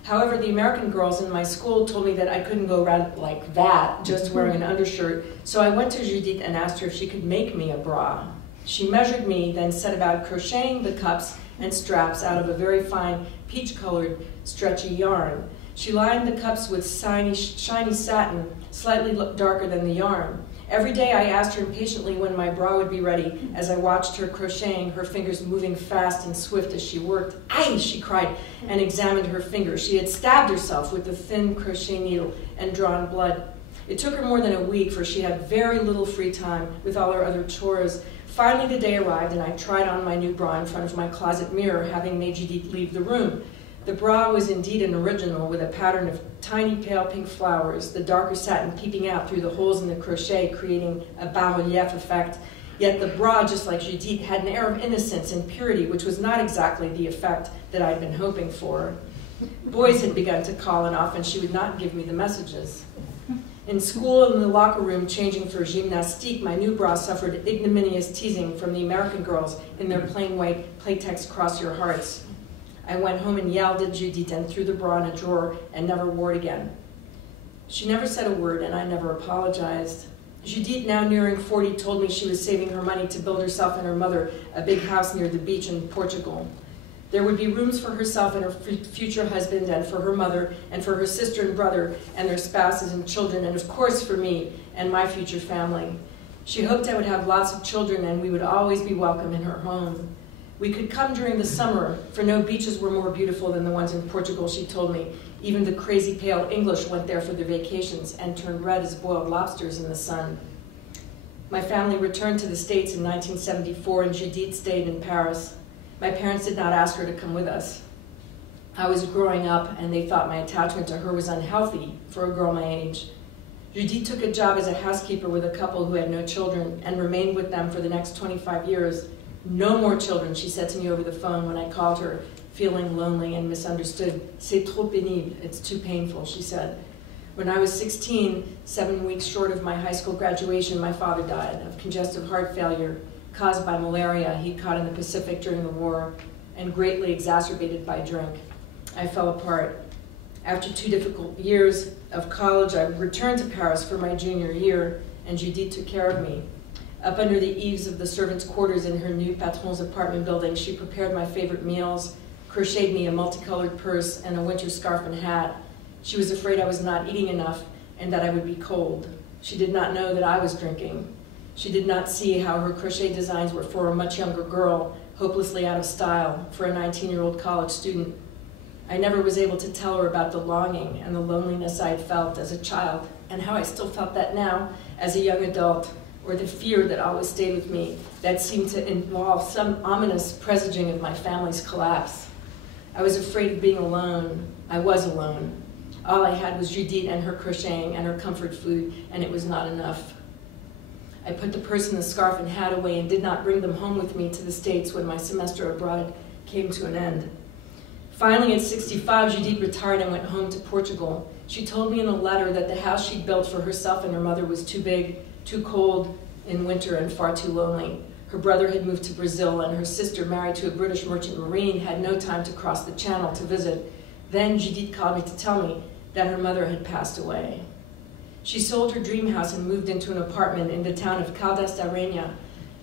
However, the American girls in my school told me that I couldn't go around like that, just wearing an undershirt, so I went to Judith and asked her if she could make me a bra. She measured me, then set about crocheting the cups and straps out of a very fine peach-colored stretchy yarn. She lined the cups with shiny satin, slightly darker than the yarn. Every day I asked her impatiently when my bra would be ready as I watched her crocheting, her fingers moving fast and swift as she worked. "Aye!" she cried, and examined her finger. She had stabbed herself with the thin crochet needle and drawn blood. It took her more than a week, for she had very little free time with all her other chores. Finally the day arrived, and I tried on my new bra in front of my closet mirror, having made Judith leave the room. The bra was indeed an original, with a pattern of tiny pale pink flowers, the darker satin peeping out through the holes in the crochet, creating a bas-relief effect. Yet the bra, just like Judith, had an air of innocence and purity, which was not exactly the effect that I'd been hoping for. Boys had begun to call, and often she would not give me the messages. In school, in the locker room, changing for gymnastique, my new bra suffered ignominious teasing from the American girls in their plain white Playtex Cross Your Hearts. I went home and yelled at Judith and threw the bra in a drawer and never wore it again. She never said a word, and I never apologized. Judith, now nearing 40, told me she was saving her money to build herself and her mother a big house near the beach in Portugal. There would be rooms for herself and her future husband, and for her mother, and for her sister and brother, and their spouses and children, and of course for me and my future family. She hoped I would have lots of children, and we would always be welcome in her home. We could come during the summer, for no beaches were more beautiful than the ones in Portugal, she told me, Even the crazy pale English went there for their vacations and turned red as boiled lobsters in the sun. My family returned to the States in 1974 and Judith stayed in Paris. My parents did not ask her to come with us. I was growing up and they thought my attachment to her was unhealthy for a girl my age. Judith took a job as a housekeeper with a couple who had no children and remained with them for the next 25 years. No more children, she said to me over the phone when I called her, feeling lonely and misunderstood. C'est trop pénible, it's too painful, she said. When I was 16, 7 weeks short of my high school graduation, my father died of congestive heart failure caused by malaria he caught in the Pacific during the war and greatly exacerbated by drink. I fell apart. After 2 difficult years of college, I returned to Paris for my junior year, and Judith took care of me. Up under the eaves of the servants' quarters in her new patron's apartment building, she prepared my favorite meals, crocheted me a multicolored purse and a winter scarf and hat. She was afraid I was not eating enough and that I would be cold. She did not know that I was drinking. She did not see how her crochet designs were for a much younger girl, hopelessly out of style, for a 19-year-old college student. I never was able to tell her about the longing and the loneliness I had felt as a child, and how I still felt that now as a young adult, or the fear that always stayed with me that seemed to involve some ominous presaging of my family's collapse. I was afraid of being alone. I was alone. All I had was Judith and her crocheting and her comfort food, and it was not enough. I put the purse and the scarf and hat away and did not bring them home with me to the States when my semester abroad came to an end. Finally, at 65, Judith retired and went home to Portugal. She told me in a letter that the house she'd built for herself and her mother was too big, too cold in winter, and far too lonely. Her brother had moved to Brazil, and her sister, married to a British merchant marine, had no time to cross the channel to visit. Then Judith called me to tell me that her mother had passed away. She sold her dream house and moved into an apartment in the town of Caldas da Rainha.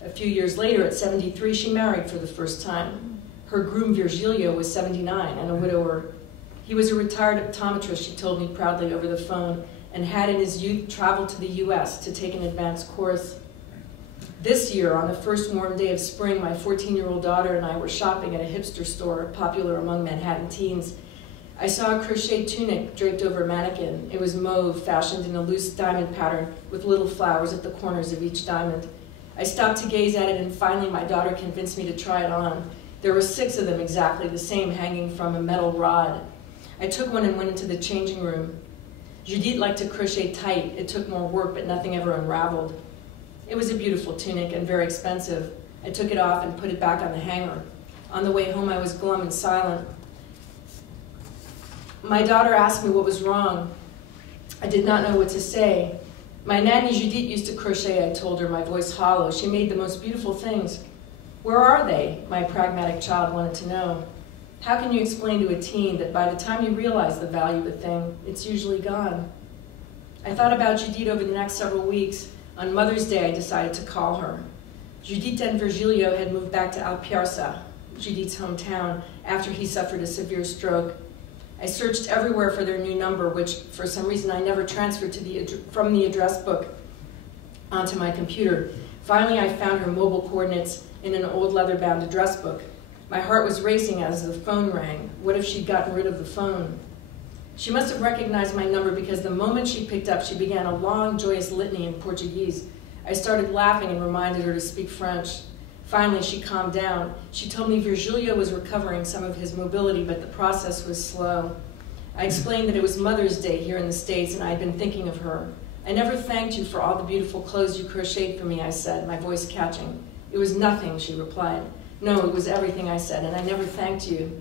A few years later, at 73, she married for the first time. Her groom, Virgilio, was 79 and a widower. He was a retired optometrist, she told me proudly over the phone, and had in his youth traveled to the US to take an advanced course. This year, on the first warm day of spring, my 14-year-old daughter and I were shopping at a hipster store popular among Manhattan teens. I saw a crochet tunic draped over a mannequin. It was mauve, fashioned in a loose diamond pattern with little flowers at the corners of each diamond. I stopped to gaze at it, and finally my daughter convinced me to try it on. There were 6 of them exactly the same, hanging from a metal rod. I took one and went into the changing room. Judith liked to crochet tight. It took more work, but nothing ever unraveled. It was a beautiful tunic and very expensive. I took it off and put it back on the hanger. On the way home, I was glum and silent. My daughter asked me what was wrong. I did not know what to say. My nanny Judith used to crochet, I told her, my voice hollow. She made the most beautiful things. Where are they? My pragmatic child wanted to know. How can you explain to a teen that by the time you realize the value of a thing, it's usually gone? I thought about Judith over the next several weeks. On Mother's Day, I decided to call her. Judith and Virgilio had moved back to Alpiarsa, Judith's hometown, after he suffered a severe stroke. I searched everywhere for their new number, which for some reason I never transferred from the address book onto my computer. Finally, I found her mobile coordinates in an old leather-bound address book. My heart was racing as the phone rang. What if she'd gotten rid of the phone? She must have recognized my number, because the moment she picked up, she began a long, joyous litany in Portuguese. I started laughing and reminded her to speak French. Finally, she calmed down. She told me Virgilio was recovering some of his mobility, but the process was slow. I explained that it was Mother's Day here in the States, and I had been thinking of her. I never thanked you for all the beautiful clothes you crocheted for me, I said, my voice catching. It was nothing, she replied. No, it was everything, I said, and I never thanked you.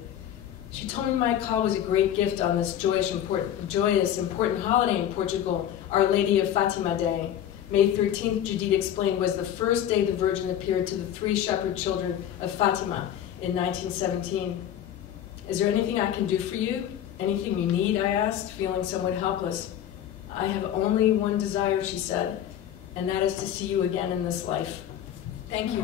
She told me my call was a great gift on this joyous, important holiday in Portugal, Our Lady of Fatima Day. May 13th, Judith explained, was the first day the Virgin appeared to the 3 shepherd children of Fatima in 1917. Is there anything I can do for you? Anything you need, I asked, feeling somewhat helpless. I have only one desire, she said, and that is to see you again in this life. Thank you.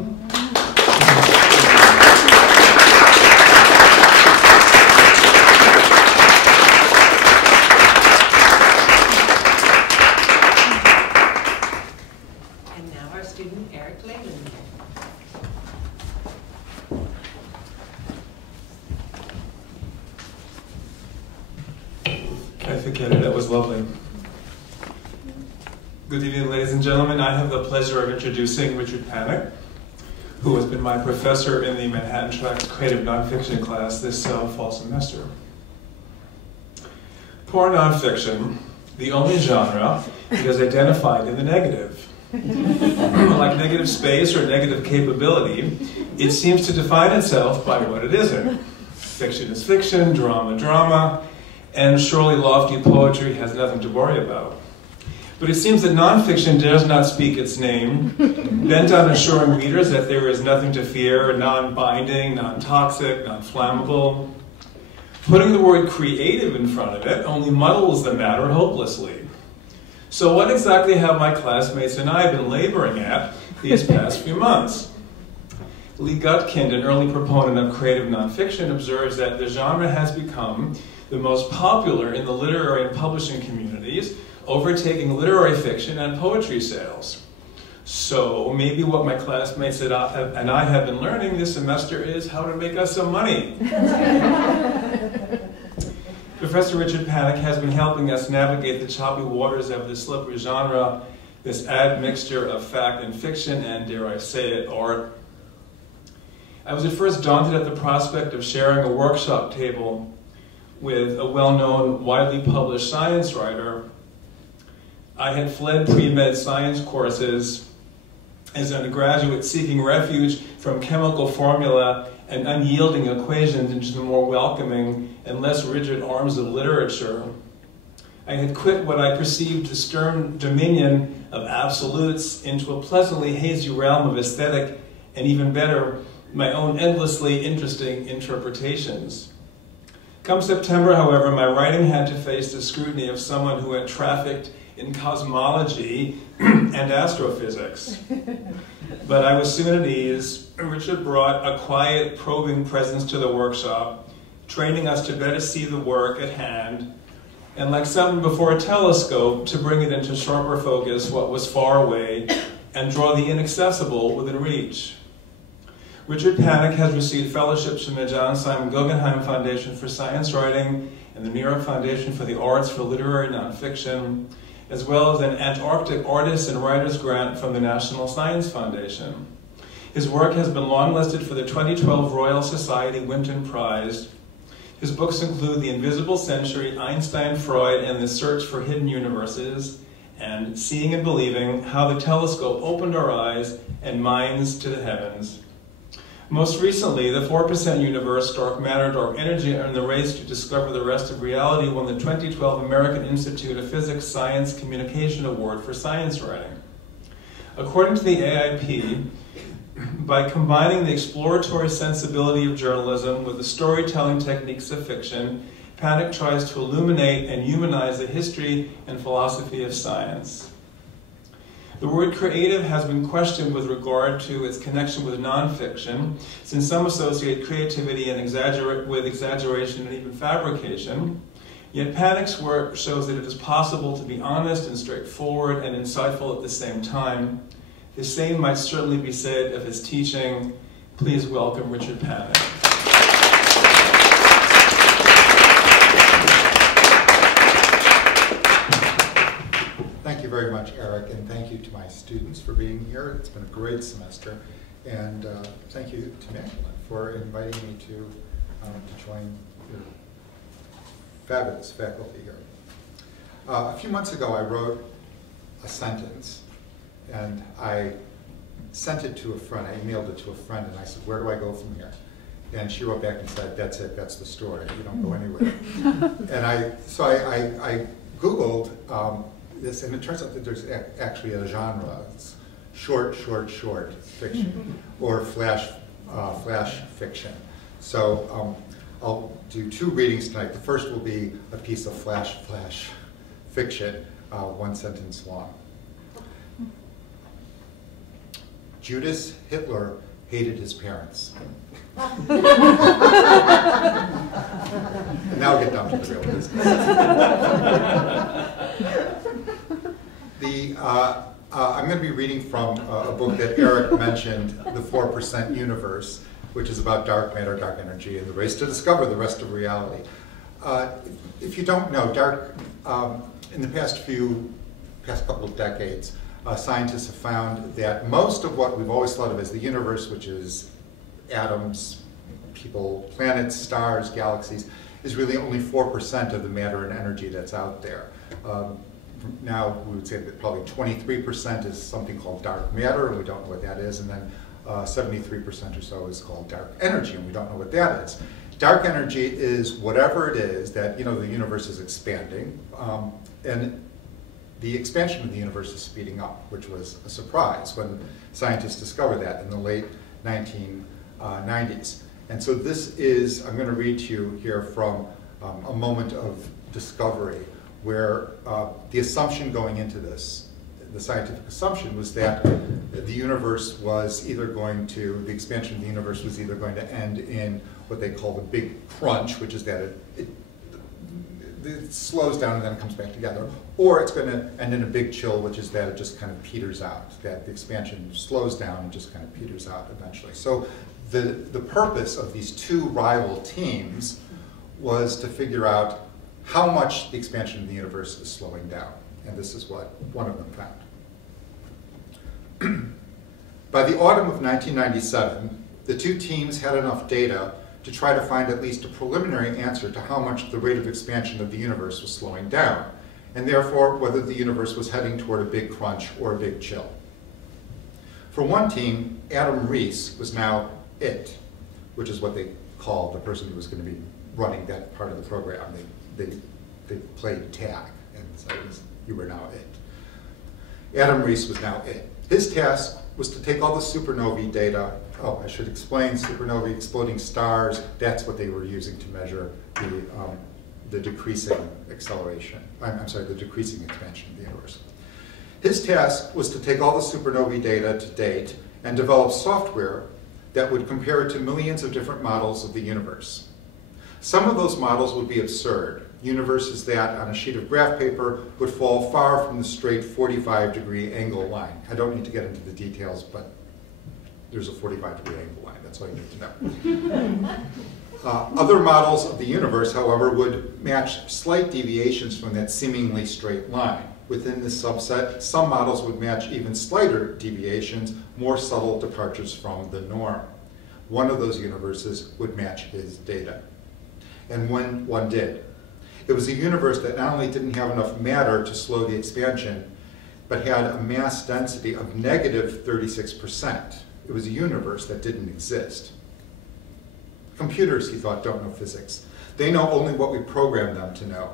And now our student, Lehman. Good evening, ladies and gentlemen. I have the pleasure of introducing Richard Panek, who has been my professor in the Manhattan Track's creative nonfiction class this fall semester. For nonfiction, the only genre that is identified in the negative. Like negative space or negative capability, it seems to define itself by what it isn't. Fiction is fiction, drama, drama, and surely lofty poetry has nothing to worry about. But it seems that nonfiction dares not speak its name, bent on assuring readers that there is nothing to fear, non-binding, non-toxic, non-flammable. Putting the word creative in front of it only muddles the matter hopelessly. So what exactly have my classmates and I been laboring at these past few months? Lee Gutkind, an early proponent of creative nonfiction, observes that the genre has become the most popular in the literary and publishing communities, overtaking literary fiction and poetry sales. So maybe what my classmates and I have been learning this semester is how to make us some money. Professor Richard Panek has been helping us navigate the choppy waters of this slippery genre, this admixture of fact and fiction, and dare I say it, art. I was at first daunted at the prospect of sharing a workshop table with a well-known, widely published science writer. I had fled pre-med science courses as an undergraduate seeking refuge from chemical formula and unyielding equations into the more welcoming and less rigid arms of literature. I had quit what I perceived the stern dominion of absolutes into a pleasantly hazy realm of aesthetic, and even better, my own endlessly interesting interpretations. Come September, however, my writing had to face the scrutiny of someone who had trafficked in cosmology and astrophysics. But I was soon at ease. Richard brought a quiet, probing presence to the workshop, training us to better see the work at hand, and like someone before a telescope, to bring it into sharper focus what was far away and draw the inaccessible within reach. Richard Panek has received fellowships from the John Simon Guggenheim Foundation for Science Writing and the New York Foundation for the Arts for Literary Nonfiction, as well as an Antarctic Artists and Writers Grant from the National Science Foundation. His work has been longlisted for the 2012 Royal Society Winton Prize. His books include The Invisible Century, Einstein, Freud, and the Search for Hidden Universes, and Seeing and Believing, How the Telescope Opened Our Eyes and Minds to the Heavens. Most recently, The 4% Universe, Dark Matter, Dark Energy, and the Race to Discover the Rest of Reality won the 2012 American Institute of Physics Science Communication Award for Science Writing. According to the AIP, by combining the exploratory sensibility of journalism with the storytelling techniques of fiction, Panek tries to illuminate and humanize the history and philosophy of science. The word creative has been questioned with regard to its connection with nonfiction, since some associate creativity and with exaggeration and even fabrication. Yet Panek's work shows that it is possible to be honest and straightforward and insightful at the same time. The same might certainly be said of his teaching. Please welcome Richard Panek. Thank you very much, Eric, and thank you to my students for being here. It's been a great semester, and thank you to Magdalene for inviting me to join your fabulous faculty here. A few months ago, I wrote a sentence, and I sent it to a friend. I emailed it to a friend, and I said, "Where do I go from here?" And she wrote back and said, "That's it. That's the story. You don't go anywhere." And I Googled this, and it turns out that there's actually a genre. It's short fiction, or flash fiction. So I'll do two readings tonight. The first will be a piece of flash fiction, one sentence long. Judith Hitler hated his parents. Now we'll get down to the real business. I'm going to be reading from a book that Eric mentioned, The 4% Universe, which is about dark matter, dark energy, and the race to discover the rest of reality. If you don't know, in the past past couple of decades, scientists have found that most of what we've always thought of as the universe, which is atoms, people, planets, stars, galaxies, is really only 4% of the matter and energy that's out there. Now we would say that probably 23% is something called dark matter, and we don't know what that is, and then 73% or so is called dark energy, and we don't know what that is. Dark energy is whatever it is that, the universe is expanding, and the expansion of the universe is speeding up, which was a surprise when scientists discovered that in the late 1990s. And so this is, I'm going to read to you here from a moment of discovery where the assumption going into this, the scientific assumption was that the universe was either going to, the expansion of the universe was either going to end in what they call the big crunch, which is that it slows down and then it comes back together, or it's going to end in a big chill, which is that it just kind of peters out, that the expansion slows down and just kind of peters out eventually. So the purpose of these two rival teams was to figure out how much the expansion of the universe is slowing down. And this is what one of them found. By the autumn of 1997, the two teams had enough data to try to find at least a preliminary answer to how much the rate of expansion of the universe was slowing down, and therefore whether the universe was heading toward a big crunch or a big chill. For one team, Adam Rees was now it, which is what they called the person who was going to be running that part of the program. They played tag, and so you were now it. Adam Rees was now it. His task was to take all the supernovae data. Oh, I should explain supernovae, exploding stars. That's what they were using to measure the decreasing acceleration. I'm sorry, the decreasing expansion of the universe. His task was to take all the supernovae data to date and develop software that would compare it to millions of different models of the universe. Some of those models would be absurd. Universes that, on a sheet of graph paper, would fall far from the straight 45-degree angle line. I don't need to get into the details, but there's a 45-degree angle line. That's all you need to know. Other models of the universe, however, would match slight deviations from that seemingly straight line. Within this subset, some models would match even slighter deviations, more subtle departures from the norm. One of those universes would match his data. And when one did, it was a universe that not only didn't have enough matter to slow the expansion, but had a mass density of negative 36%. It was a universe that didn't exist. Computers, he thought, don't know physics. They know only what we program them to know.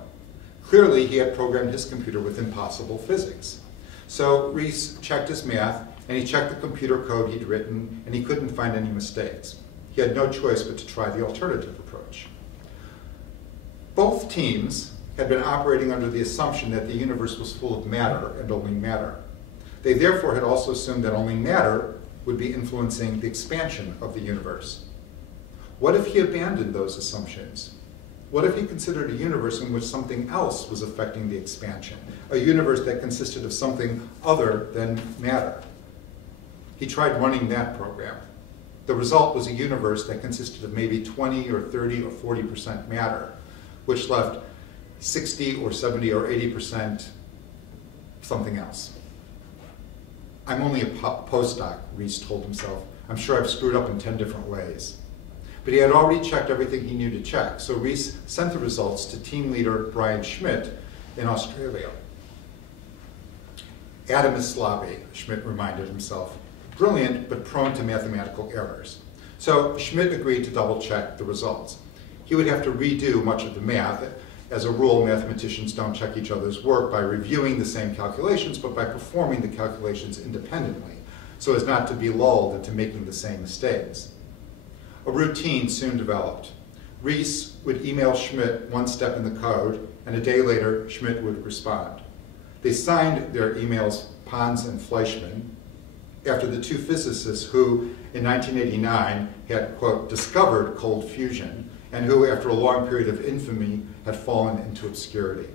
Clearly, he had programmed his computer with impossible physics. So Rees checked his math, and he checked the computer code he'd written, and he couldn't find any mistakes. He had no choice but to try the alternative approach. Both teams had been operating under the assumption that the universe was full of matter and only matter. They therefore had also assumed that only matter would be influencing the expansion of the universe. What if he abandoned those assumptions? What if he considered a universe in which something else was affecting the expansion, a universe that consisted of something other than matter? He tried running that program. The result was a universe that consisted of maybe 20 or 30 or 40% matter, which left 60 or 70 or 80% something else. I'm only a postdoc, Rees told himself. I'm sure I've screwed up in 10 different ways. But he had already checked everything he knew to check, so Rees sent the results to team leader Brian Schmidt in Australia. Adam is sloppy, Schmidt reminded himself. Brilliant, but prone to mathematical errors. So Schmidt agreed to double-check the results. He would have to redo much of the math. As a rule, mathematicians don't check each other's work by reviewing the same calculations, but by performing the calculations independently, so as not to be lulled into making the same mistakes. A routine soon developed. Rees would email Schmidt one step in the code, and a day later, Schmidt would respond. They signed their emails Pons and Fleischmann, after the two physicists who, in 1989, had, quote, discovered cold fusion, and who, after a long period of infamy, had fallen into obscurity.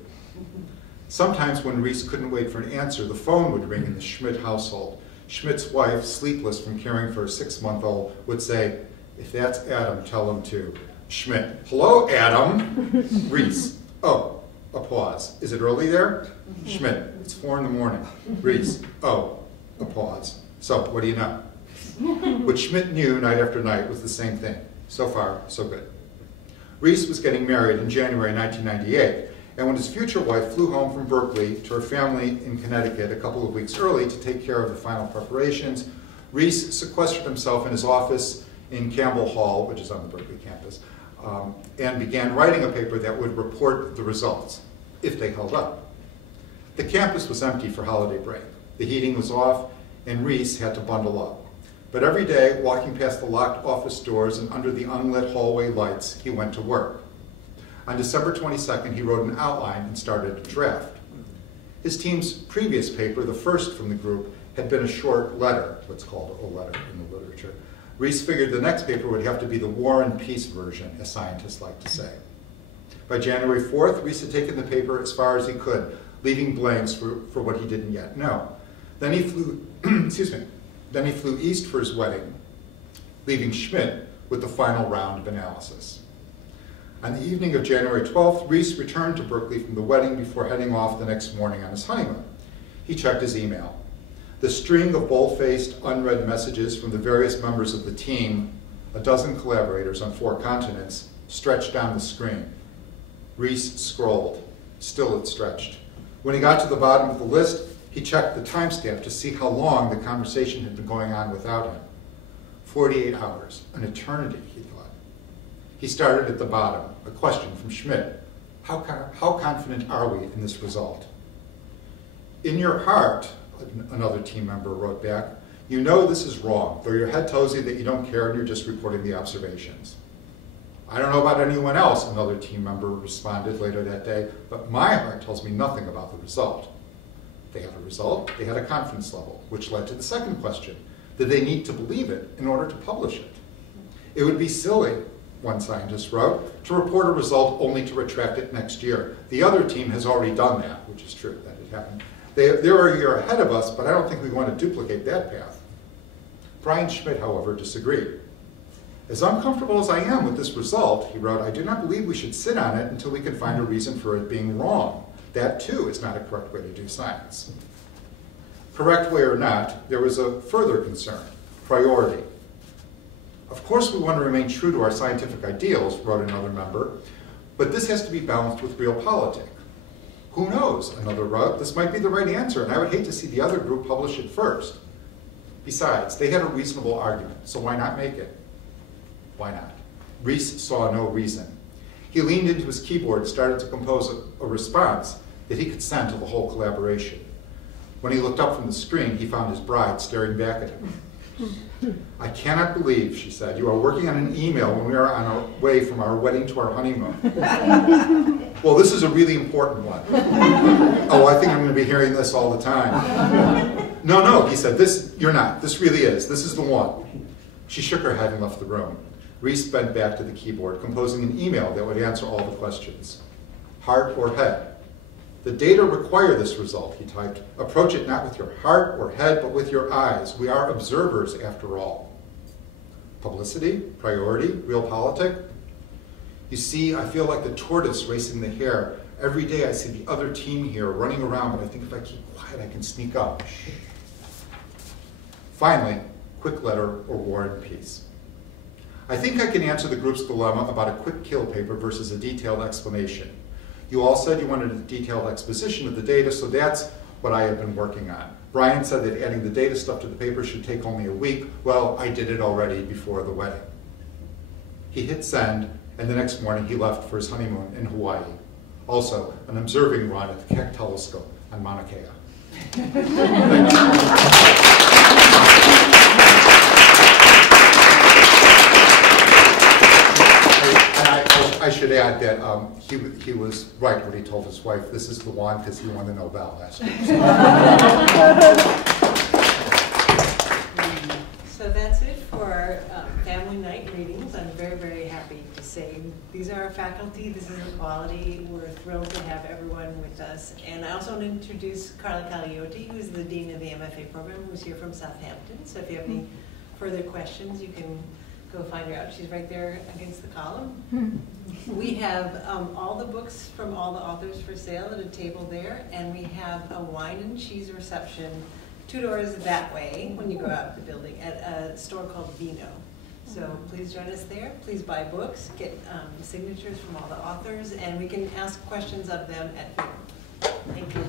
Sometimes when Rees couldn't wait for an answer, the phone would ring in the Schmidt household. Schmidt's wife, sleepless from caring for a 6-month-old, would say, if that's Adam, tell him to. Schmidt, hello, Adam. Rees, oh, applause. Is it early there? Schmidt, it's 4 in the morning. Reese, oh, applause. So, what do you know? What Schmidt knew night after night was the same thing. So far, so good. Reese was getting married in January 1998, and when his future wife flew home from Berkeley to her family in Connecticut a couple of weeks early to take care of the final preparations, Reese sequestered himself in his office in Campbell Hall, which is on the Berkeley campus, and began writing a paper that would report the results, if they held up. The campus was empty for holiday break. The heating was off, and Reese had to bundle up. But every day, walking past the locked office doors and under the unlit hallway lights, he went to work. On December 22nd, he wrote an outline and started a draft. His team's previous paper, the first from the group, had been a short letter, what's called a letter in the literature. Reese figured the next paper would have to be the War and Peace version, as scientists like to say. By January 4th, Reese had taken the paper as far as he could, leaving blanks for what he didn't yet know. Then he flew, Then he flew east for his wedding, leaving Schmidt with the final round of analysis. On the evening of January 12th, Reese returned to Berkeley from the wedding before heading off the next morning on his honeymoon. He checked his email. The string of bold-faced, unread messages from the various members of the team, a dozen collaborators on 4 continents, stretched down the screen. Reese scrolled. Still it stretched. When he got to the bottom of the list, he checked the timestamp to see how long the conversation had been going on without him. 48 hours, an eternity, he thought. He started at the bottom, a question from Schmidt. How confident are we in this result? In your heart, another team member wrote back, you know this is wrong, though your head tells you that you don't care and you're just reporting the observations. I don't know about anyone else, another team member responded later that day, but my heart tells me nothing about the result. They had a result, they had a confidence level, which led to the second question. Did they need to believe it in order to publish it? It would be silly, one scientist wrote, to report a result only to retract it next year. The other team has already done that, which is true, that it happened. They're a year ahead of us, but I don't think we want to duplicate that path. Brian Schmidt, however, disagreed. As uncomfortable as I am with this result, he wrote, I do not believe we should sit on it until we can find a reason for it being wrong. That, too, is not a correct way to do science. Correct way or not, there was a further concern, priority. Of course we want to remain true to our scientific ideals, wrote another member, but this has to be balanced with realpolitik. Who knows, another wrote, this might be the right answer, and I would hate to see the other group publish it first. Besides, they had a reasonable argument, so why not make it? Why not? Reese saw no reason. He leaned into his keyboard and started to compose a response that he could send to the whole collaboration. When he looked up from the screen, he found his bride staring back at him. I cannot believe, she said, you are working on an email when we are on our way from our wedding to our honeymoon. Well, this is a really important one. Oh, I think I'm going to be hearing this all the time. No, he said, you're not. This really is. This is the one. She shook her head and left the room. Reese bent back to the keyboard, composing an email that would answer all the questions. Heart or head? The data require this result, he typed. Approach it not with your heart or head, but with your eyes. We are observers, after all. Publicity, priority, realpolitik? You see, I feel like the tortoise racing the hare. Every day I see the other team here running around, but I think if I keep quiet, I can sneak up. Finally, quick letter or War and Peace. I think I can answer the group's dilemma about a quick kill paper versus a detailed explanation. You all said you wanted a detailed exposition of the data, so that's what I have been working on. Brian said that adding the data stuff to the paper should take only a week. Well, I did it already before the wedding. He hit send, and the next morning he left for his honeymoon in Hawaii. Also, an observing run at the Keck telescope on Mauna Kea. I should add that he was right when he told his wife, this is the one because he won the Nobel last year. So that's it for family night readings. I'm very, very happy to say these are our faculty. This is the quality. We're thrilled to have everyone with us. And I also want to introduce Carla Cagliotti, who's the Dean of the MFA program, who's here from Southampton. So if you have any further questions, you can go find her out. She's right there against the column. We have all the books from all the authors for sale at a table there, and we have a wine and cheese reception 2 doors that way when you go out the building at a store called Vino. So please join us there. Please buy books, get signatures from all the authors, and we can ask questions of them at Vino. Thank you.